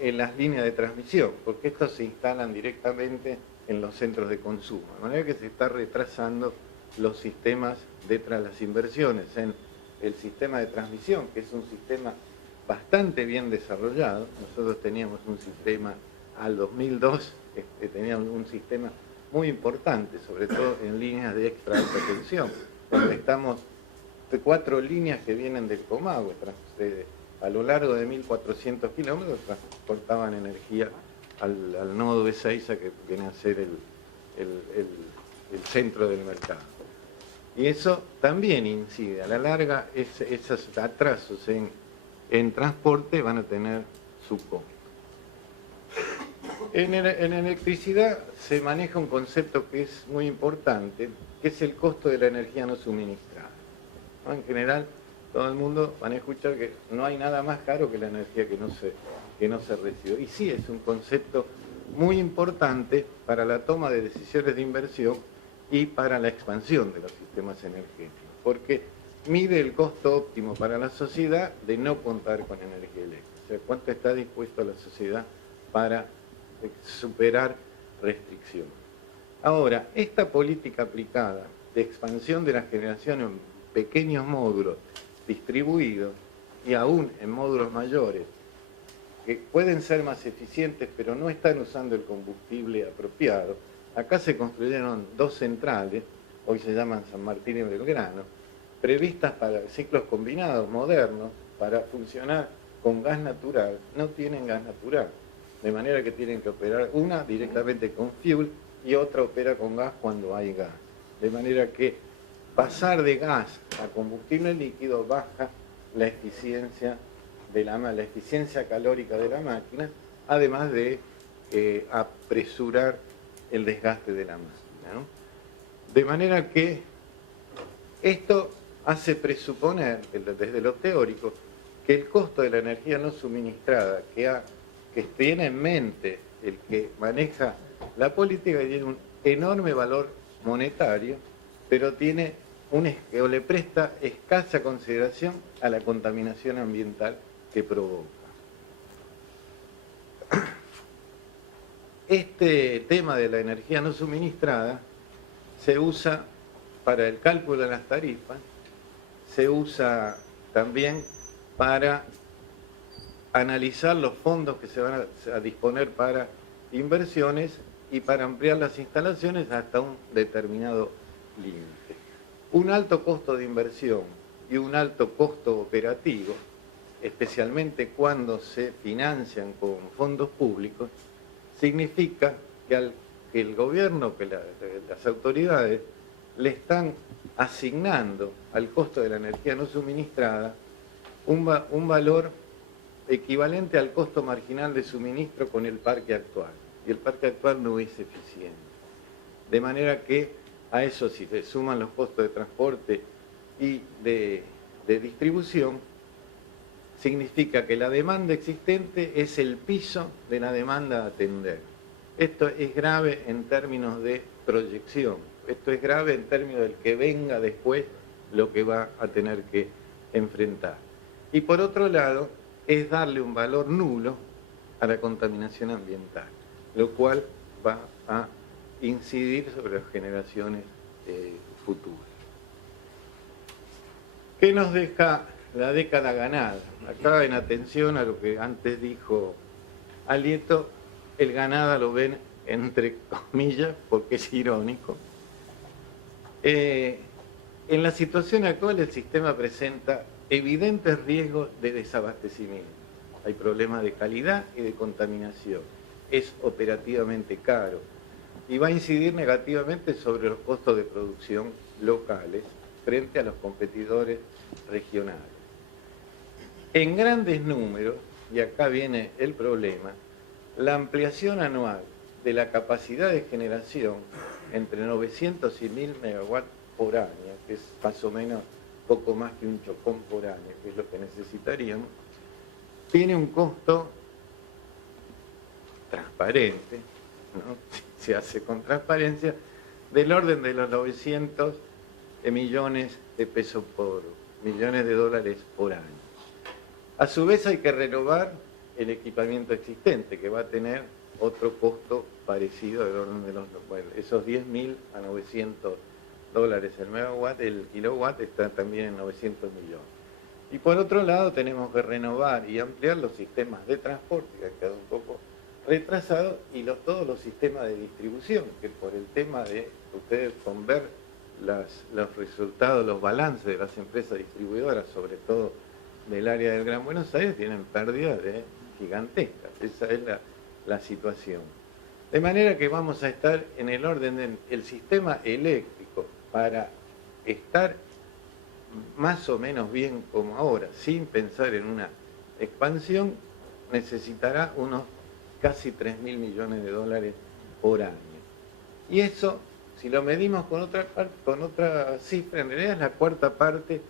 las líneas de transmisión, porque estos se instalan directamente en los centros de consumo, de manera que se está retrasando los sistemas las inversiones en el sistema de transmisión, que es un sistema bastante bien desarrollado. Nosotros teníamos un sistema al 2002, teníamos un sistema muy importante, sobre todo en líneas de extra alta tensión, donde estamos 4 líneas que vienen del Comahue, a lo largo de 1.400 kilómetros transportaban energía al nodo de Ezeiza, que viene a ser el centro del mercado. Y eso también incide, a la larga esos atrasos en transporte van a tener su costo. En electricidad se maneja un concepto que es muy importante, que es el costo de la energía no suministrada, ¿no? En general, todo el mundo van a escuchar que no hay nada más caro que la energía que no se recibe. Y sí, es un concepto muy importante para la toma de decisiones de inversión y para la expansión de los sistemas energéticos, porque mide el costo óptimo para la sociedad de no contar con energía eléctrica. O sea, cuánto está dispuesto la sociedad para superar restricciones. Ahora, esta política aplicada de expansión de la generación en pequeños módulos distribuidos y aún en módulos mayores, que pueden ser más eficientes pero no están usando el combustible apropiado. Acá se construyeron 2 centrales, hoy se llaman San Martín y Belgrano, previstas para ciclos combinados modernos, para funcionar con gas natural. No tienen gas natural, de manera que tienen que operar una directamente con fuel y otra opera con gas cuando hay gas. De manera que pasar de gas a combustible líquido baja la eficiencia la eficiencia calórica de la máquina, además de apresurar el desgaste de la máquina, ¿no? De manera que esto hace presuponer, desde lo teórico, que el costo de la energía no suministrada que tiene en mente el que maneja la política, tiene un enorme valor monetario, pero tiene o le presta escasa consideración a la contaminación ambiental que provoca. Este tema de la energía no suministrada se usa para el cálculo de las tarifas, se usa también para analizar los fondos que se van a disponer para inversiones y para ampliar las instalaciones hasta un determinado límite. Un alto costo de inversión y un alto costo operativo, especialmente cuando se financian con fondos públicos, significa que el gobierno, que las autoridades le están asignando al costo de la energía no suministrada un valor equivalente al costo marginal de suministro con el parque actual. Y el parque actual no es eficiente. De manera que a eso, si le suman los costos de transporte y de distribución, significa que la demanda existente es el piso de la demanda a atender. Esto es grave en términos de proyección. Esto es grave en términos del que venga después lo que va a tener que enfrentar. Y por otro lado, es darle un valor nulo a la contaminación ambiental, lo cual va a incidir sobre las generaciones futuras. ¿Qué nos deja la década ganada? Acá, en atención a lo que antes dijo Alieto, el ganada lo ven entre comillas porque es irónico. En la situación actual el sistema presenta evidentes riesgos de desabastecimiento. Hay problemas de calidad y de contaminación. Es operativamente caro y va a incidir negativamente sobre los costos de producción locales frente a los competidores regionales. En grandes números, y acá viene el problema, la ampliación anual de la capacidad de generación entre 900 y 1000 megawatts por año, que es más o menos poco más que un chocón por año, que es lo que necesitaríamos, tiene un costo transparente, ¿no? Se hace con transparencia, del orden de los 900 millones de pesos millones de dólares por año. A su vez hay que renovar el equipamiento existente, que va a tener otro costo parecido del orden de esos 10.000 a 900 dólares el megawatt, el kilowatt está también en 900 millones. Y por otro lado tenemos que renovar y ampliar los sistemas de transporte, que han quedado un poco retrasados, y todos los sistemas de distribución, que por el tema de ustedes con ver los resultados, los balances de las empresas distribuidoras, sobre todo del área del Gran Buenos Aires, tienen pérdidas gigantescas. Esa es la situación. De manera que vamos a estar en el orden del sistema eléctrico para estar más o menos bien como ahora, sin pensar en una expansión, necesitará unos casi 3.000 millones de dólares por año. Y eso, si lo medimos con otra cifra, en realidad es la cuarta parte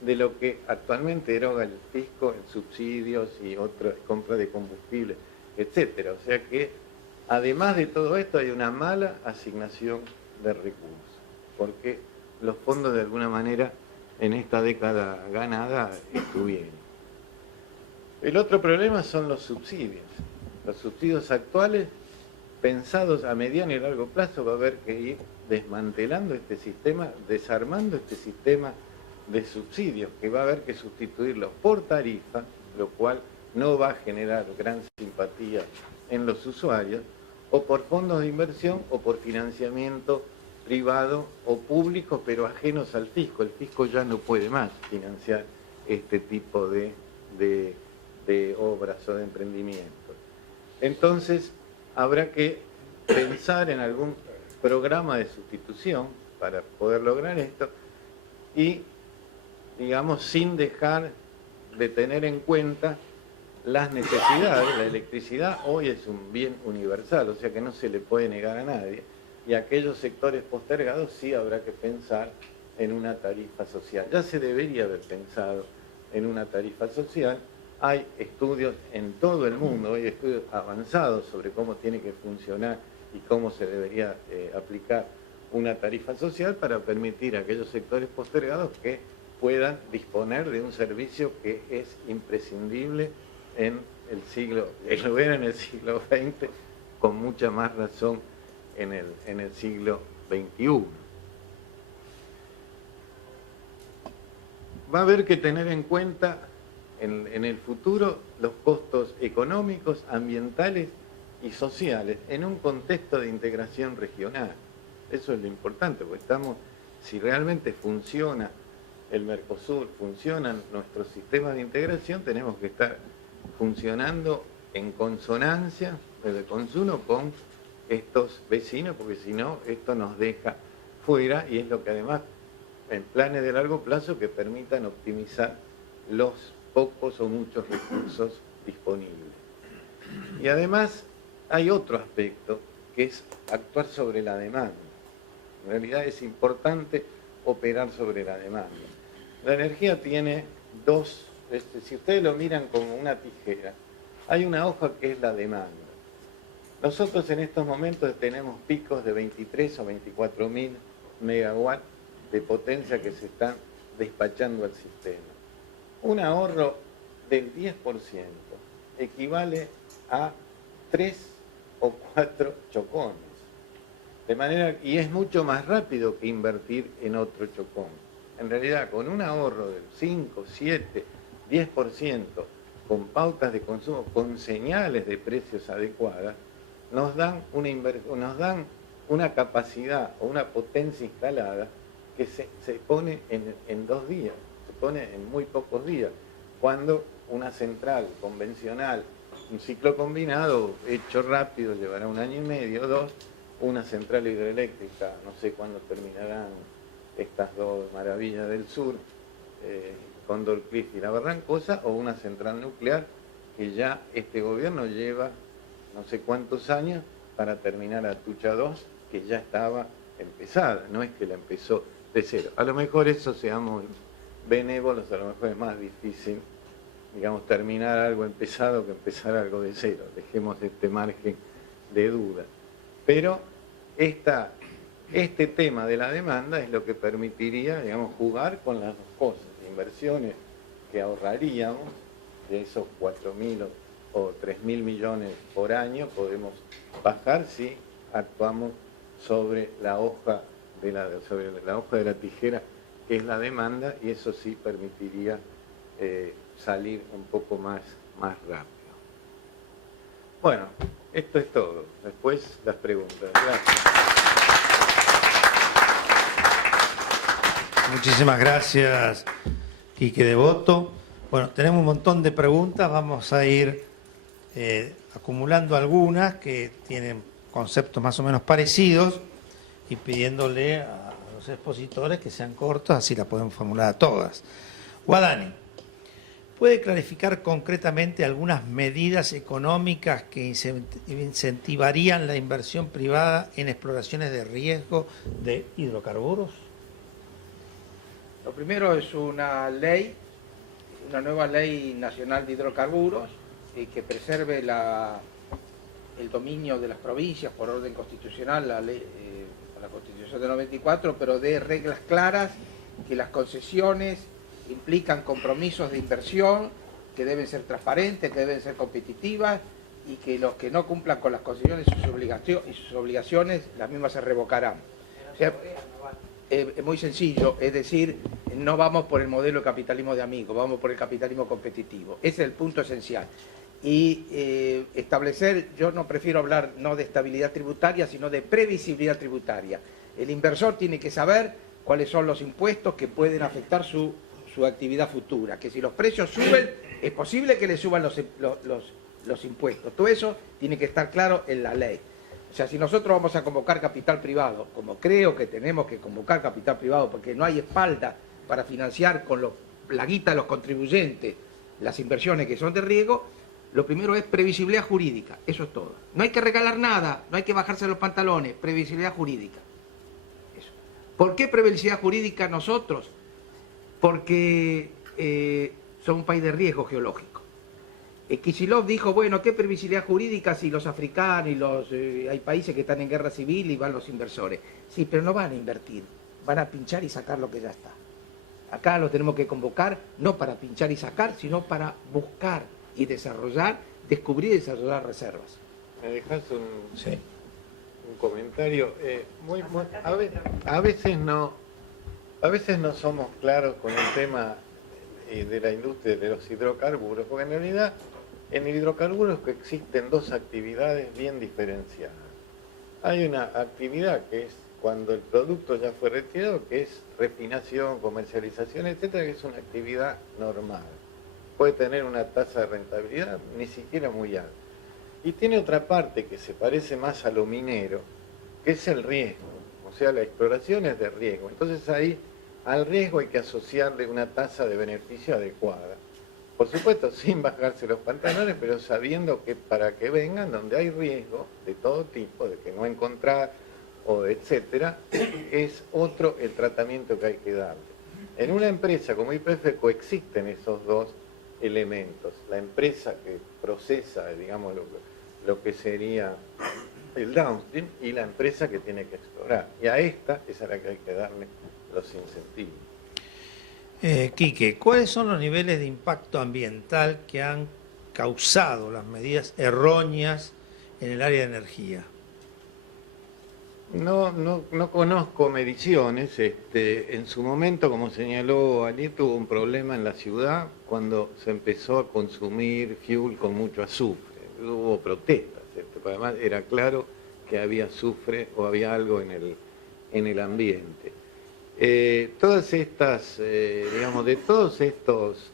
de lo que actualmente eroga el fisco en subsidios y otras compras de combustible, etcétera. O sea que, además de todo esto, hay una mala asignación de recursos, porque los fondos de alguna manera en esta década ganada estuvieron. El otro problema son los subsidios. Los subsidios actuales, pensados a mediano y largo plazo, va a haber que ir desmantelando este sistema, desarmando este sistema de subsidios, que va a haber que sustituirlos por tarifa, lo cual no va a generar gran simpatía en los usuarios, o por fondos de inversión o por financiamiento privado o público, pero ajenos al fisco. El fisco ya no puede más financiar este tipo de obras o de emprendimientos. Entonces, habrá que pensar en algún programa de sustitución para poder lograr esto y, digamos, sin dejar de tener en cuenta las necesidades. La electricidad hoy es un bien universal, o sea que no se le puede negar a nadie, y aquellos sectores postergados sí habrá que pensar en una tarifa social. Ya se debería haber pensado en una tarifa social. Hay estudios en todo el mundo, hay estudios avanzados sobre cómo tiene que funcionar y cómo se debería aplicar una tarifa social para permitir a aquellos sectores postergados que puedan disponer de un servicio que es imprescindible en el siglo, lo era en el siglo XX, con mucha más razón en el siglo XXI. Va a haber que tener en cuenta en el futuro los costos económicos, ambientales y sociales en un contexto de integración regional. Eso es lo importante, porque si realmente funciona el Mercosur, funcionan nuestros sistemas de integración, tenemos que estar funcionando en consonancia desde consumo con estos vecinos, porque si no, esto nos deja fuera y es lo que además en planes de largo plazo que permitan optimizar los pocos o muchos recursos disponibles. Y además hay otro aspecto que es actuar sobre la demanda. En realidad es importante operar sobre la demanda. La energía tiene dos, si ustedes lo miran como una tijera, hay una hoja que es la demanda. Nosotros en estos momentos tenemos picos de 23 o 24.000 megawatts de potencia que se están despachando al sistema. Un ahorro del 10% equivale a 3 o 4 chocones. De manera, y es mucho más rápido que invertir en otro chocón. En realidad, con un ahorro del 5, 7, 10%, con pautas de consumo, con señales de precios adecuadas, nos dan una capacidad o una potencia instalada que se pone en 2 días, se pone en muy pocos días, cuando una central convencional, un ciclo combinado hecho rápido llevará 1 año y medio, 2, una central hidroeléctrica, no sé cuándo terminarán estas dos maravillas del sur, Cóndor Cliff y La Barrancosa, o una central nuclear que ya este gobierno lleva no sé cuántos años para terminar Atucha 2, que ya estaba empezada, no es que la empezó de cero. A lo mejor eso, seamos benévolos, a lo mejor es más difícil, digamos, terminar algo empezado que empezar algo de cero. Dejemos este margen de duda. Pero este tema de la demanda es lo que permitiría, digamos, jugar con las dos cosas. Inversiones que ahorraríamos de esos 4.000 o 3.000 millones por año, podemos bajar si actuamos sobre la hoja de la tijera, que es la demanda, y eso sí permitiría salir un poco más rápido. Bueno, esto es todo. Después las preguntas. Gracias. Muchísimas gracias, Quique Devoto. Bueno, tenemos un montón de preguntas, vamos a ir acumulando algunas que tienen conceptos más o menos parecidos y pidiéndole a los expositores que sean cortos, así las podemos formular a todas. Guadani, ¿puede clarificar concretamente algunas medidas económicas que incentivarían la inversión privada en exploraciones de riesgo de hidrocarburos? Lo primero es una nueva ley nacional de hidrocarburos que preserve el dominio de las provincias por orden constitucional, la Constitución de 94, pero de reglas claras, que las concesiones implican compromisos de inversión que deben ser transparentes, que deben ser competitivas, y que los que no cumplan con las concesiones y sus obligaciones, las mismas se revocarán. O sea, es muy sencillo, es decir, no vamos por el modelo de capitalismo de amigos, vamos por el capitalismo competitivo. Ese es el punto esencial. Y establecer, yo no prefiero hablar no de estabilidad tributaria, sino de previsibilidad tributaria. El inversor tiene que saber cuáles son los impuestos que pueden afectar su actividad futura, que si los precios suben, es posible que le suban los impuestos. Todo eso tiene que estar claro en la ley. O sea, si nosotros vamos a convocar capital privado, como creo que tenemos que convocar capital privado, porque no hay espalda para financiar con la guita de los contribuyentes las inversiones que son de riesgo, lo primero es previsibilidad jurídica, eso es todo. No hay que regalar nada, no hay que bajarse los pantalones, previsibilidad jurídica. Eso. ¿Por qué previsibilidad jurídica nosotros? Porque somos un país de riesgo geológico. Kicillof dijo, bueno, ¿qué previsibilidad jurídica si los africanos y hay países que están en guerra civil y van los inversores? Sí, pero no van a invertir, van a pinchar y sacar lo que ya está. Acá lo tenemos que convocar no para pinchar y sacar, sino para buscar y desarrollar, descubrir y desarrollar reservas. ¿Me dejas un Sí. un comentario? A veces no somos claros con el tema de la industria de los hidrocarburos, porque en realidad En hidrocarburos que existen dos actividades bien diferenciadas. Hay una actividad que es cuando el producto ya fue retirado, que es refinación, comercialización, etcétera, que es una actividad normal. Puede tener una tasa de rentabilidad ni siquiera muy alta. Y tiene otra parte que se parece más a lo minero, que es el riesgo. O sea, la exploración es de riesgo. Entonces ahí al riesgo hay que asociarle una tasa de beneficio adecuada. Por supuesto, sin bajarse los pantalones, pero sabiendo que para que vengan donde hay riesgo de todo tipo, de que no encontrar o etcétera, es otro el tratamiento que hay que darle. En una empresa como YPF coexisten esos dos elementos. La empresa que procesa, digamos, lo que sería el downstream y la empresa que tiene que explorar. Y a esta es a la que hay que darle los incentivos. Quique, ¿cuáles son los niveles de impacto ambiental que han causado las medidas erróneas en el área de energía? No conozco mediciones. En su momento, como señaló Ali, tuvo un problema en la ciudad cuando se empezó a consumir fuel con mucho azufre. Hubo protestas, además era claro que había azufre o había algo en el ambiente. Todas estas, digamos, de todos estos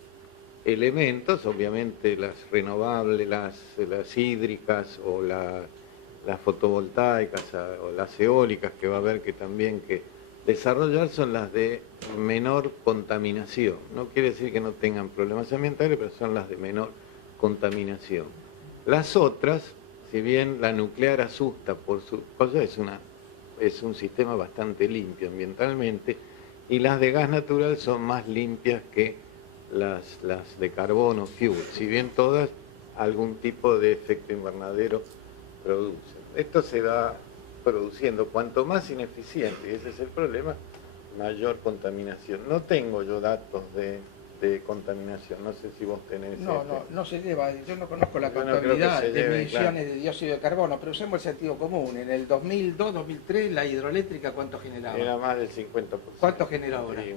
elementos, obviamente las renovables, las hídricas o las fotovoltaicas o las eólicas que va a haber que también que desarrollar son las de menor contaminación. No quiere decir que no tengan problemas ambientales, pero son las de menor contaminación. Las otras, si bien la nuclear asusta por su cosa, es un sistema bastante limpio ambientalmente, y las de gas natural son más limpias que las de carbono fuel, si bien todas algún tipo de efecto invernadero producen. Esto se va produciendo, cuanto más ineficiente, y ese es el problema, mayor contaminación. No tengo yo datos de contaminación, no sé si vos tenés. No se lleva, yo no conozco la Yo no contabilidad creo que se de lleve, emisiones claro. de dióxido de carbono, pero usemos el sentido común. En el 2002, 2003, la hidroeléctrica, ¿cuánto generaba? Era más del 50%. ¿Cuánto genera ahora? Sí,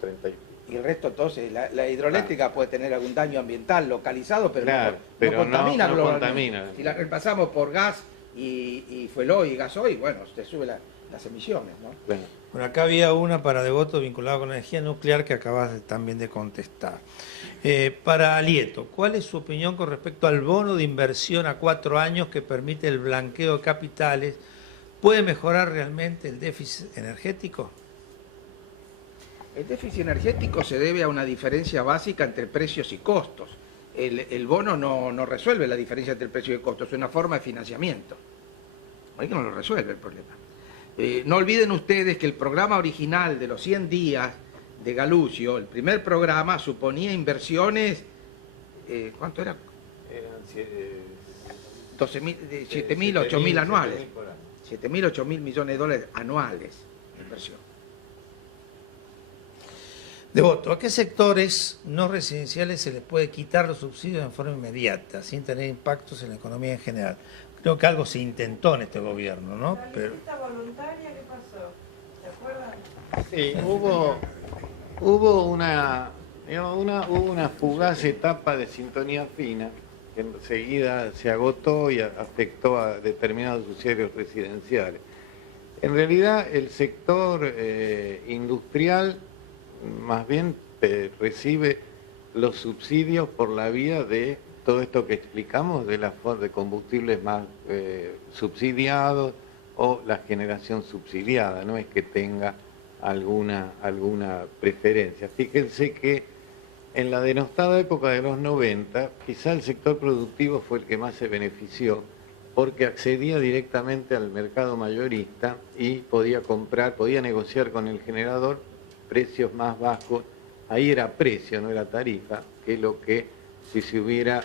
30 y pico. Y el resto, entonces, la hidroeléctrica puede tener algún daño ambiental localizado, pero, Claro, no pero contamina no globalmente. contamina. Si la reemplazamos por gas y fueloil y gasoil, bueno, te sube las emisiones, ¿no? Bueno, Bueno, acá había una para Devoto vinculada con la energía nuclear que también de contestar. Para Alieto, ¿cuál es su opinión con respecto al bono de inversión a 4 años que permite el blanqueo de capitales? ¿Puede mejorar realmente el déficit energético? El déficit energético se debe a una diferencia básica entre precios y costos. El bono no resuelve la diferencia entre el precio y el costo, es una forma de financiamiento. Ahí que no lo resuelve el problema. No olviden ustedes que el programa original de los 100 días de Galucio, el primer programa, suponía inversiones, ¿cuánto era? eran 7.000, 8.000 anuales. 7.000 por año. 7.000, 8.000 millones de dólares anuales de inversión. Devoto, ¿a qué sectores no residenciales se les puede quitar los subsidios en forma inmediata, sin tener impactos en la economía en general? Creo que algo se intentó en este gobierno, ¿no? La Pero visita voluntaria, ¿qué pasó? ¿Se acuerdan? Sí, hubo una fugaz etapa de sintonía fina que enseguida se agotó y afectó a determinados usuarios residenciales. En realidad el sector industrial más bien recibe los subsidios por la vía de todo esto que explicamos de de combustibles más subsidiados o la generación subsidiada, no es que tenga alguna preferencia. Fíjense que en la denostada época de los 90, quizá el sector productivo fue el que más se benefició porque accedía directamente al mercado mayorista y podía negociar con el generador precios más bajos. Ahí era precio, no era tarifa, que lo que si se hubiera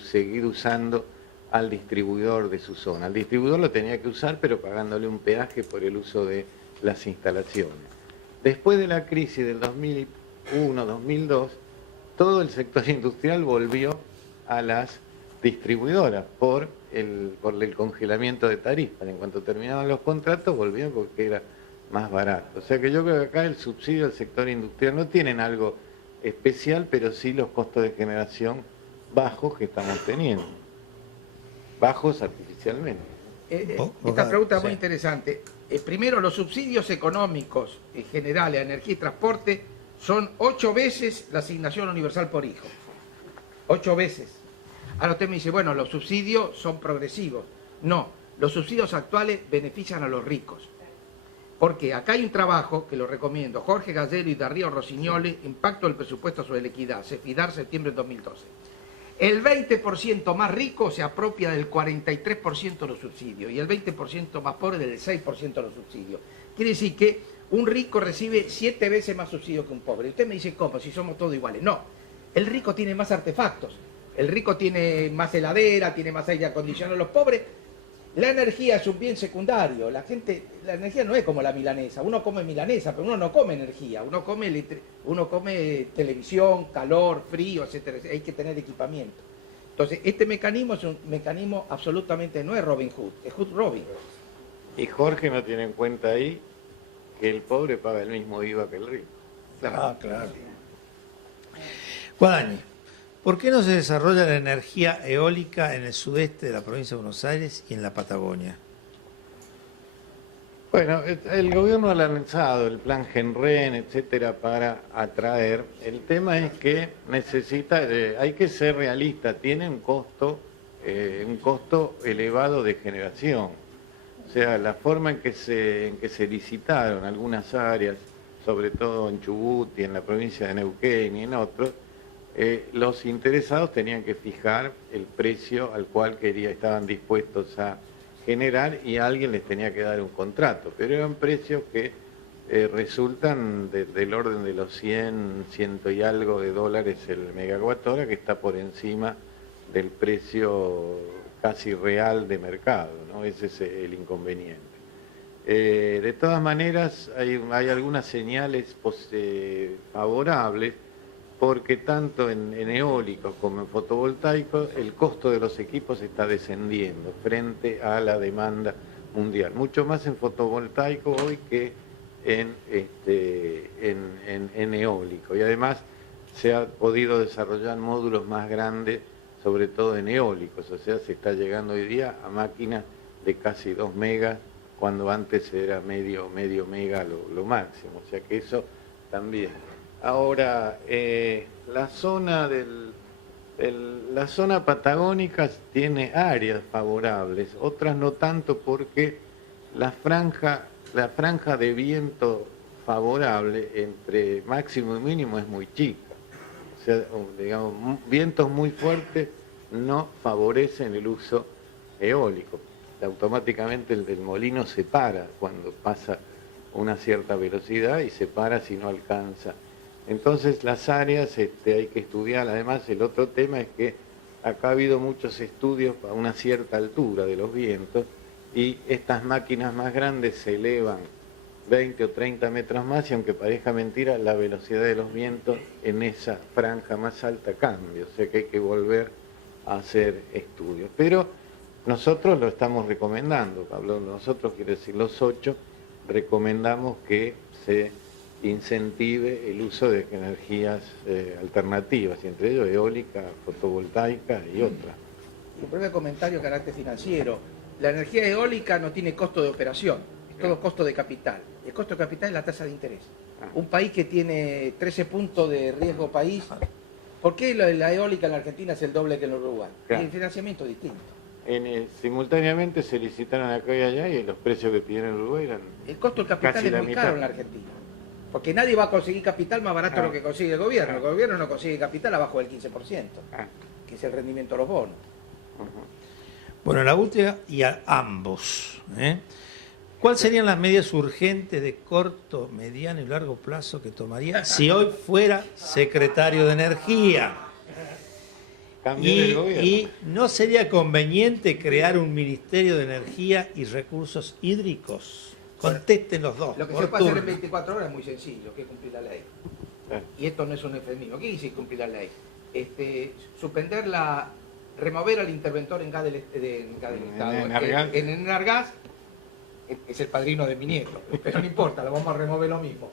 seguido usando al distribuidor de su zona. El distribuidor lo tenía que usar, pero pagándole un peaje por el uso de las instalaciones. Después de la crisis del 2001-2002, todo el sector industrial volvió a las distribuidoras por el congelamiento de tarifas. En cuanto terminaban los contratos, volvían porque era más barato. O sea que yo creo que acá el subsidio al sector industrial no tienen algo especial, pero sí los costos de generación bajos que estamos teniendo. Bajos artificialmente. Esta pregunta es muy Sí. interesante. Primero, los subsidios económicos generales a energía y transporte son 8 veces la asignación universal por hijo. 8 veces. Ahora usted me dice, bueno, los subsidios son progresivos. No, los subsidios actuales benefician a los ricos. Porque acá hay un trabajo que lo recomiendo, Jorge Gallero y Darío Rossignoli, Impacto del presupuesto sobre la equidad, CEFIDAR, septiembre de 2012. El 20% más rico se apropia del 43% de los subsidios y el 20% más pobre del 6% de los subsidios. Quiere decir que un rico recibe 7 veces más subsidios que un pobre. Y usted me dice, ¿cómo? Si somos todos iguales. No, el rico tiene más artefactos, el rico tiene más heladera, tiene más aire acondicionado. Los pobres, la energía es un bien secundario. La energía no es como la milanesa. Uno come milanesa, pero uno no come energía. Uno come televisión, calor, frío, etcétera. Hay que tener equipamiento. Entonces, este mecanismo es un mecanismo absolutamente, no es Robin Hood, es Hood Robin. Y Jorge no tiene en cuenta ahí que el pobre paga el mismo IVA que el rico. Ah, claro. Guadañi, ¿por qué no se desarrolla la energía eólica en el sudeste de la provincia de Buenos Aires y en la Patagonia? Bueno, el gobierno ha lanzado el plan Genren, etcétera, para atraer. El tema es que hay que ser realista, tiene un costo elevado de generación. O sea, la forma en que se licitaron algunas áreas, sobre todo en Chubut y en la provincia de Neuquén y en otros, los interesados tenían que fijar el precio al cual estaban dispuestos a generar y alguien les tenía que dar un contrato, pero eran precios que resultan del orden de los 100 y algo de dólares el megawatt hora, que está por encima del precio casi real de mercado, ¿no? Ese es el inconveniente. De todas maneras, hay algunas señales favorables, porque tanto en eólicos como en fotovoltaicos el costo de los equipos está descendiendo frente a la demanda mundial. Mucho más en fotovoltaico hoy que en eólico. Y además se ha podido desarrollar módulos más grandes, sobre todo en eólicos. O sea, se está llegando hoy día a máquinas de casi 2 megas, cuando antes era medio mega lo máximo. O sea que eso también. Ahora, la zona patagónica tiene áreas favorables, otras no tanto, porque la franja de viento favorable entre máximo y mínimo es muy chica. O sea, digamos, vientos muy fuertes no favorecen el uso eólico. Automáticamente el molino se para cuando pasa una cierta velocidad y se para si no alcanza. Entonces las áreas hay que estudiar. Además, el otro tema es que acá ha habido muchos estudios a una cierta altura de los vientos y estas máquinas más grandes se elevan 20 o 30 metros más y, aunque parezca mentira, la velocidad de los vientos en esa franja más alta cambia. O sea que hay que volver a hacer estudios. Pero nosotros lo estamos recomendando. Pablo, nosotros, quiere decir los 8, recomendamos que se incentive el uso de energías alternativas, y entre ellos eólica, fotovoltaica y otras. Un breve comentario de carácter financiero. La energía eólica no tiene costo de operación, es todo costo de capital. El costo de capital es la tasa de interés. Un país que tiene 13 puntos de riesgo país, ¿por qué la eólica en la Argentina es el doble que en Uruguay? Claro. Y el financiamiento es distinto. Simultáneamente se licitaron acá y allá y los precios que pidieron en Uruguay eran El costo del capital casi es la muy mitad. caro en la Argentina. Porque nadie va a conseguir capital más barato de lo que consigue el gobierno. El gobierno no consigue capital abajo del 15%, que es el rendimiento de los bonos. Bueno, la última y a ambos. ¿Cuáles serían las medidas urgentes de corto, mediano y largo plazo que tomaría si hoy fuera secretario de Energía? Cambiar el gobierno. Y no sería conveniente crear un Ministerio de Energía y Recursos Hídricos. Contesten los dos. Lo que por se puede hacer en turno. 24 horas es muy sencillo, que es cumplir la ley. Y esto no es un eufemismo. ¿Qué dice cumplir la ley? Remover al interventor en gas del Estado. En Enargas es el padrino de mi nieto, pero no importa, lo vamos a remover lo mismo.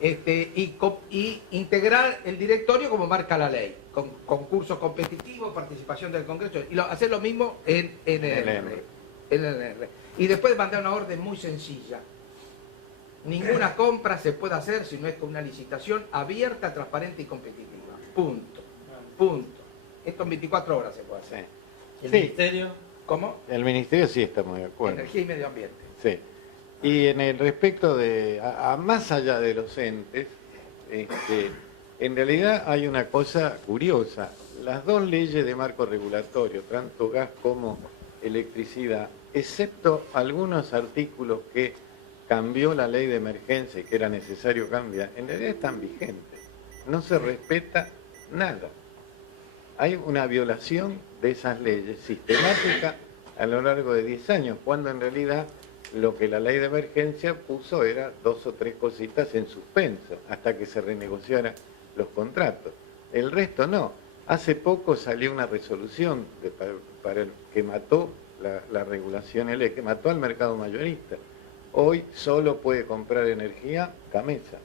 y integrar el directorio como marca la ley, con concursos competitivos, participación del Congreso, y hacer lo mismo en NR. Y después mandar una orden muy sencilla. Ninguna compra se puede hacer si no es con una licitación abierta, transparente y competitiva. Punto. Punto. Esto en 24 horas se puede hacer. ¿Y el Sí. ministerio? ¿Cómo? El Ministerio sí está muy de acuerdo. Energía y medio ambiente. Sí. Y en el respecto de, más allá de los entes, en realidad hay una cosa curiosa. Las dos leyes de marco regulatorio, tanto gas como electricidad, excepto algunos artículos que cambió la ley de emergencia y que era necesario cambiar, en realidad están vigentes. No se respeta nada. Hay una violación de esas leyes sistemática a lo largo de 10 años, cuando en realidad lo que la ley de emergencia puso era 2 o 3 cositas en suspenso hasta que se renegociaran los contratos. El resto no. Hace poco salió una resolución para el que mató la regulación eléctrica, que mató al mercado mayorista. Hoy solo puede comprar energía Camesa.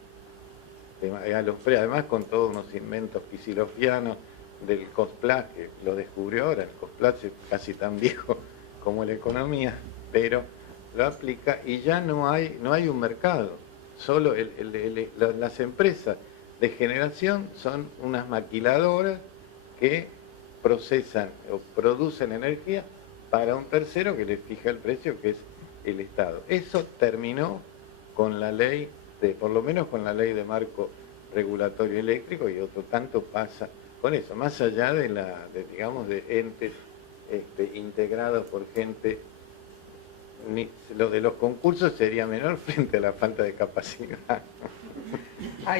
Además con todos unos inventos pisilofianos del COSPLAS, que lo descubrió ahora. El COSPLAS es casi tan viejo como la economía, pero lo aplica y ya no hay un mercado. Solo las empresas de generación son unas maquiladoras que procesan o producen energía para un tercero que les fija el precio, que es el Estado. Eso terminó con la ley, por lo menos con la ley de marco regulatorio eléctrico, y otro tanto pasa con eso, más allá de digamos, de entes integrados por gente. Lo de los concursos sería menor frente a la falta de capacidad.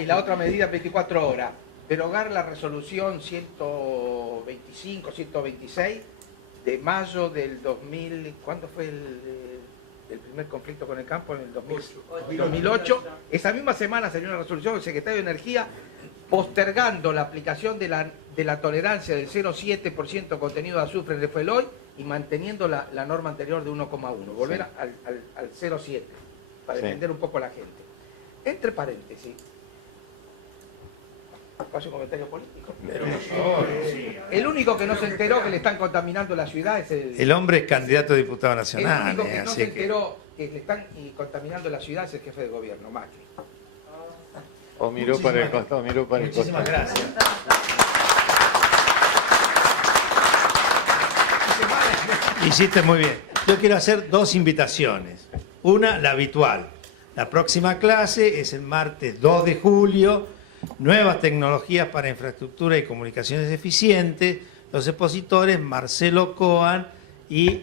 Y la otra medida, 24 horas, derogar la resolución 125, 126 de mayo del 2000, ¿cuándo fue el primer conflicto con el campo? En el 2008. Esa misma semana salió una resolución del Secretario de Energía postergando la aplicación de la tolerancia del 0,7% contenido de azufre en el fuel oil y manteniendo la norma anterior de 1,1, volver Sí. al 0,7, para Sí. defender un poco a la gente. Entre paréntesis, paso un comentario político, pero el único que no se enteró que le están contaminando la ciudad es El hombre es candidato a diputado el nacional, único que no así se enteró que le están contaminando la ciudad es el jefe de gobierno, Macri. O miró para el costado, miró para el costado. Muchísimas gracias. Hiciste muy bien. Yo quiero hacer 2 invitaciones. Una, la habitual. La próxima clase es el martes 2 de julio. Nuevas tecnologías para infraestructura y comunicaciones eficientes. Los expositores Marcelo Coan y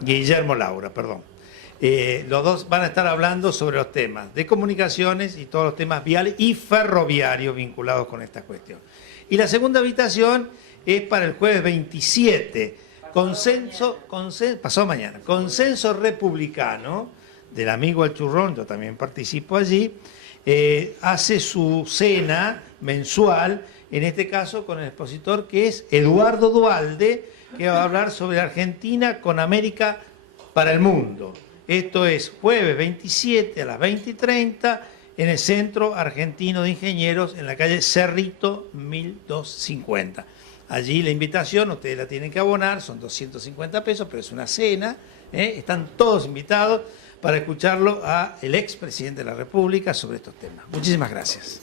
Guillermo Laura, perdón. Los dos van a estar hablando sobre los temas de comunicaciones y todos los temas viales y ferroviarios vinculados con esta cuestión. Y la segunda invitación es para el jueves 27, pasado mañana, consenso republicano del amigo El Churrón, yo también participo allí, hace su cena mensual, en este caso con el expositor que es Eduardo Dualde, que va a hablar sobre Argentina con América para el mundo. Esto es jueves 27 a las 20:30 en el Centro Argentino de Ingenieros, en la calle Cerrito 1250. Allí la invitación, ustedes la tienen que abonar, son 250 pesos, pero es una cena, están todos invitados para escucharlo a el expresidente de la República sobre estos temas. Muchísimas gracias.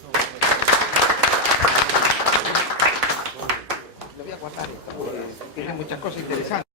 Lo voy a guardar esto porque tiene muchas cosas interesantes.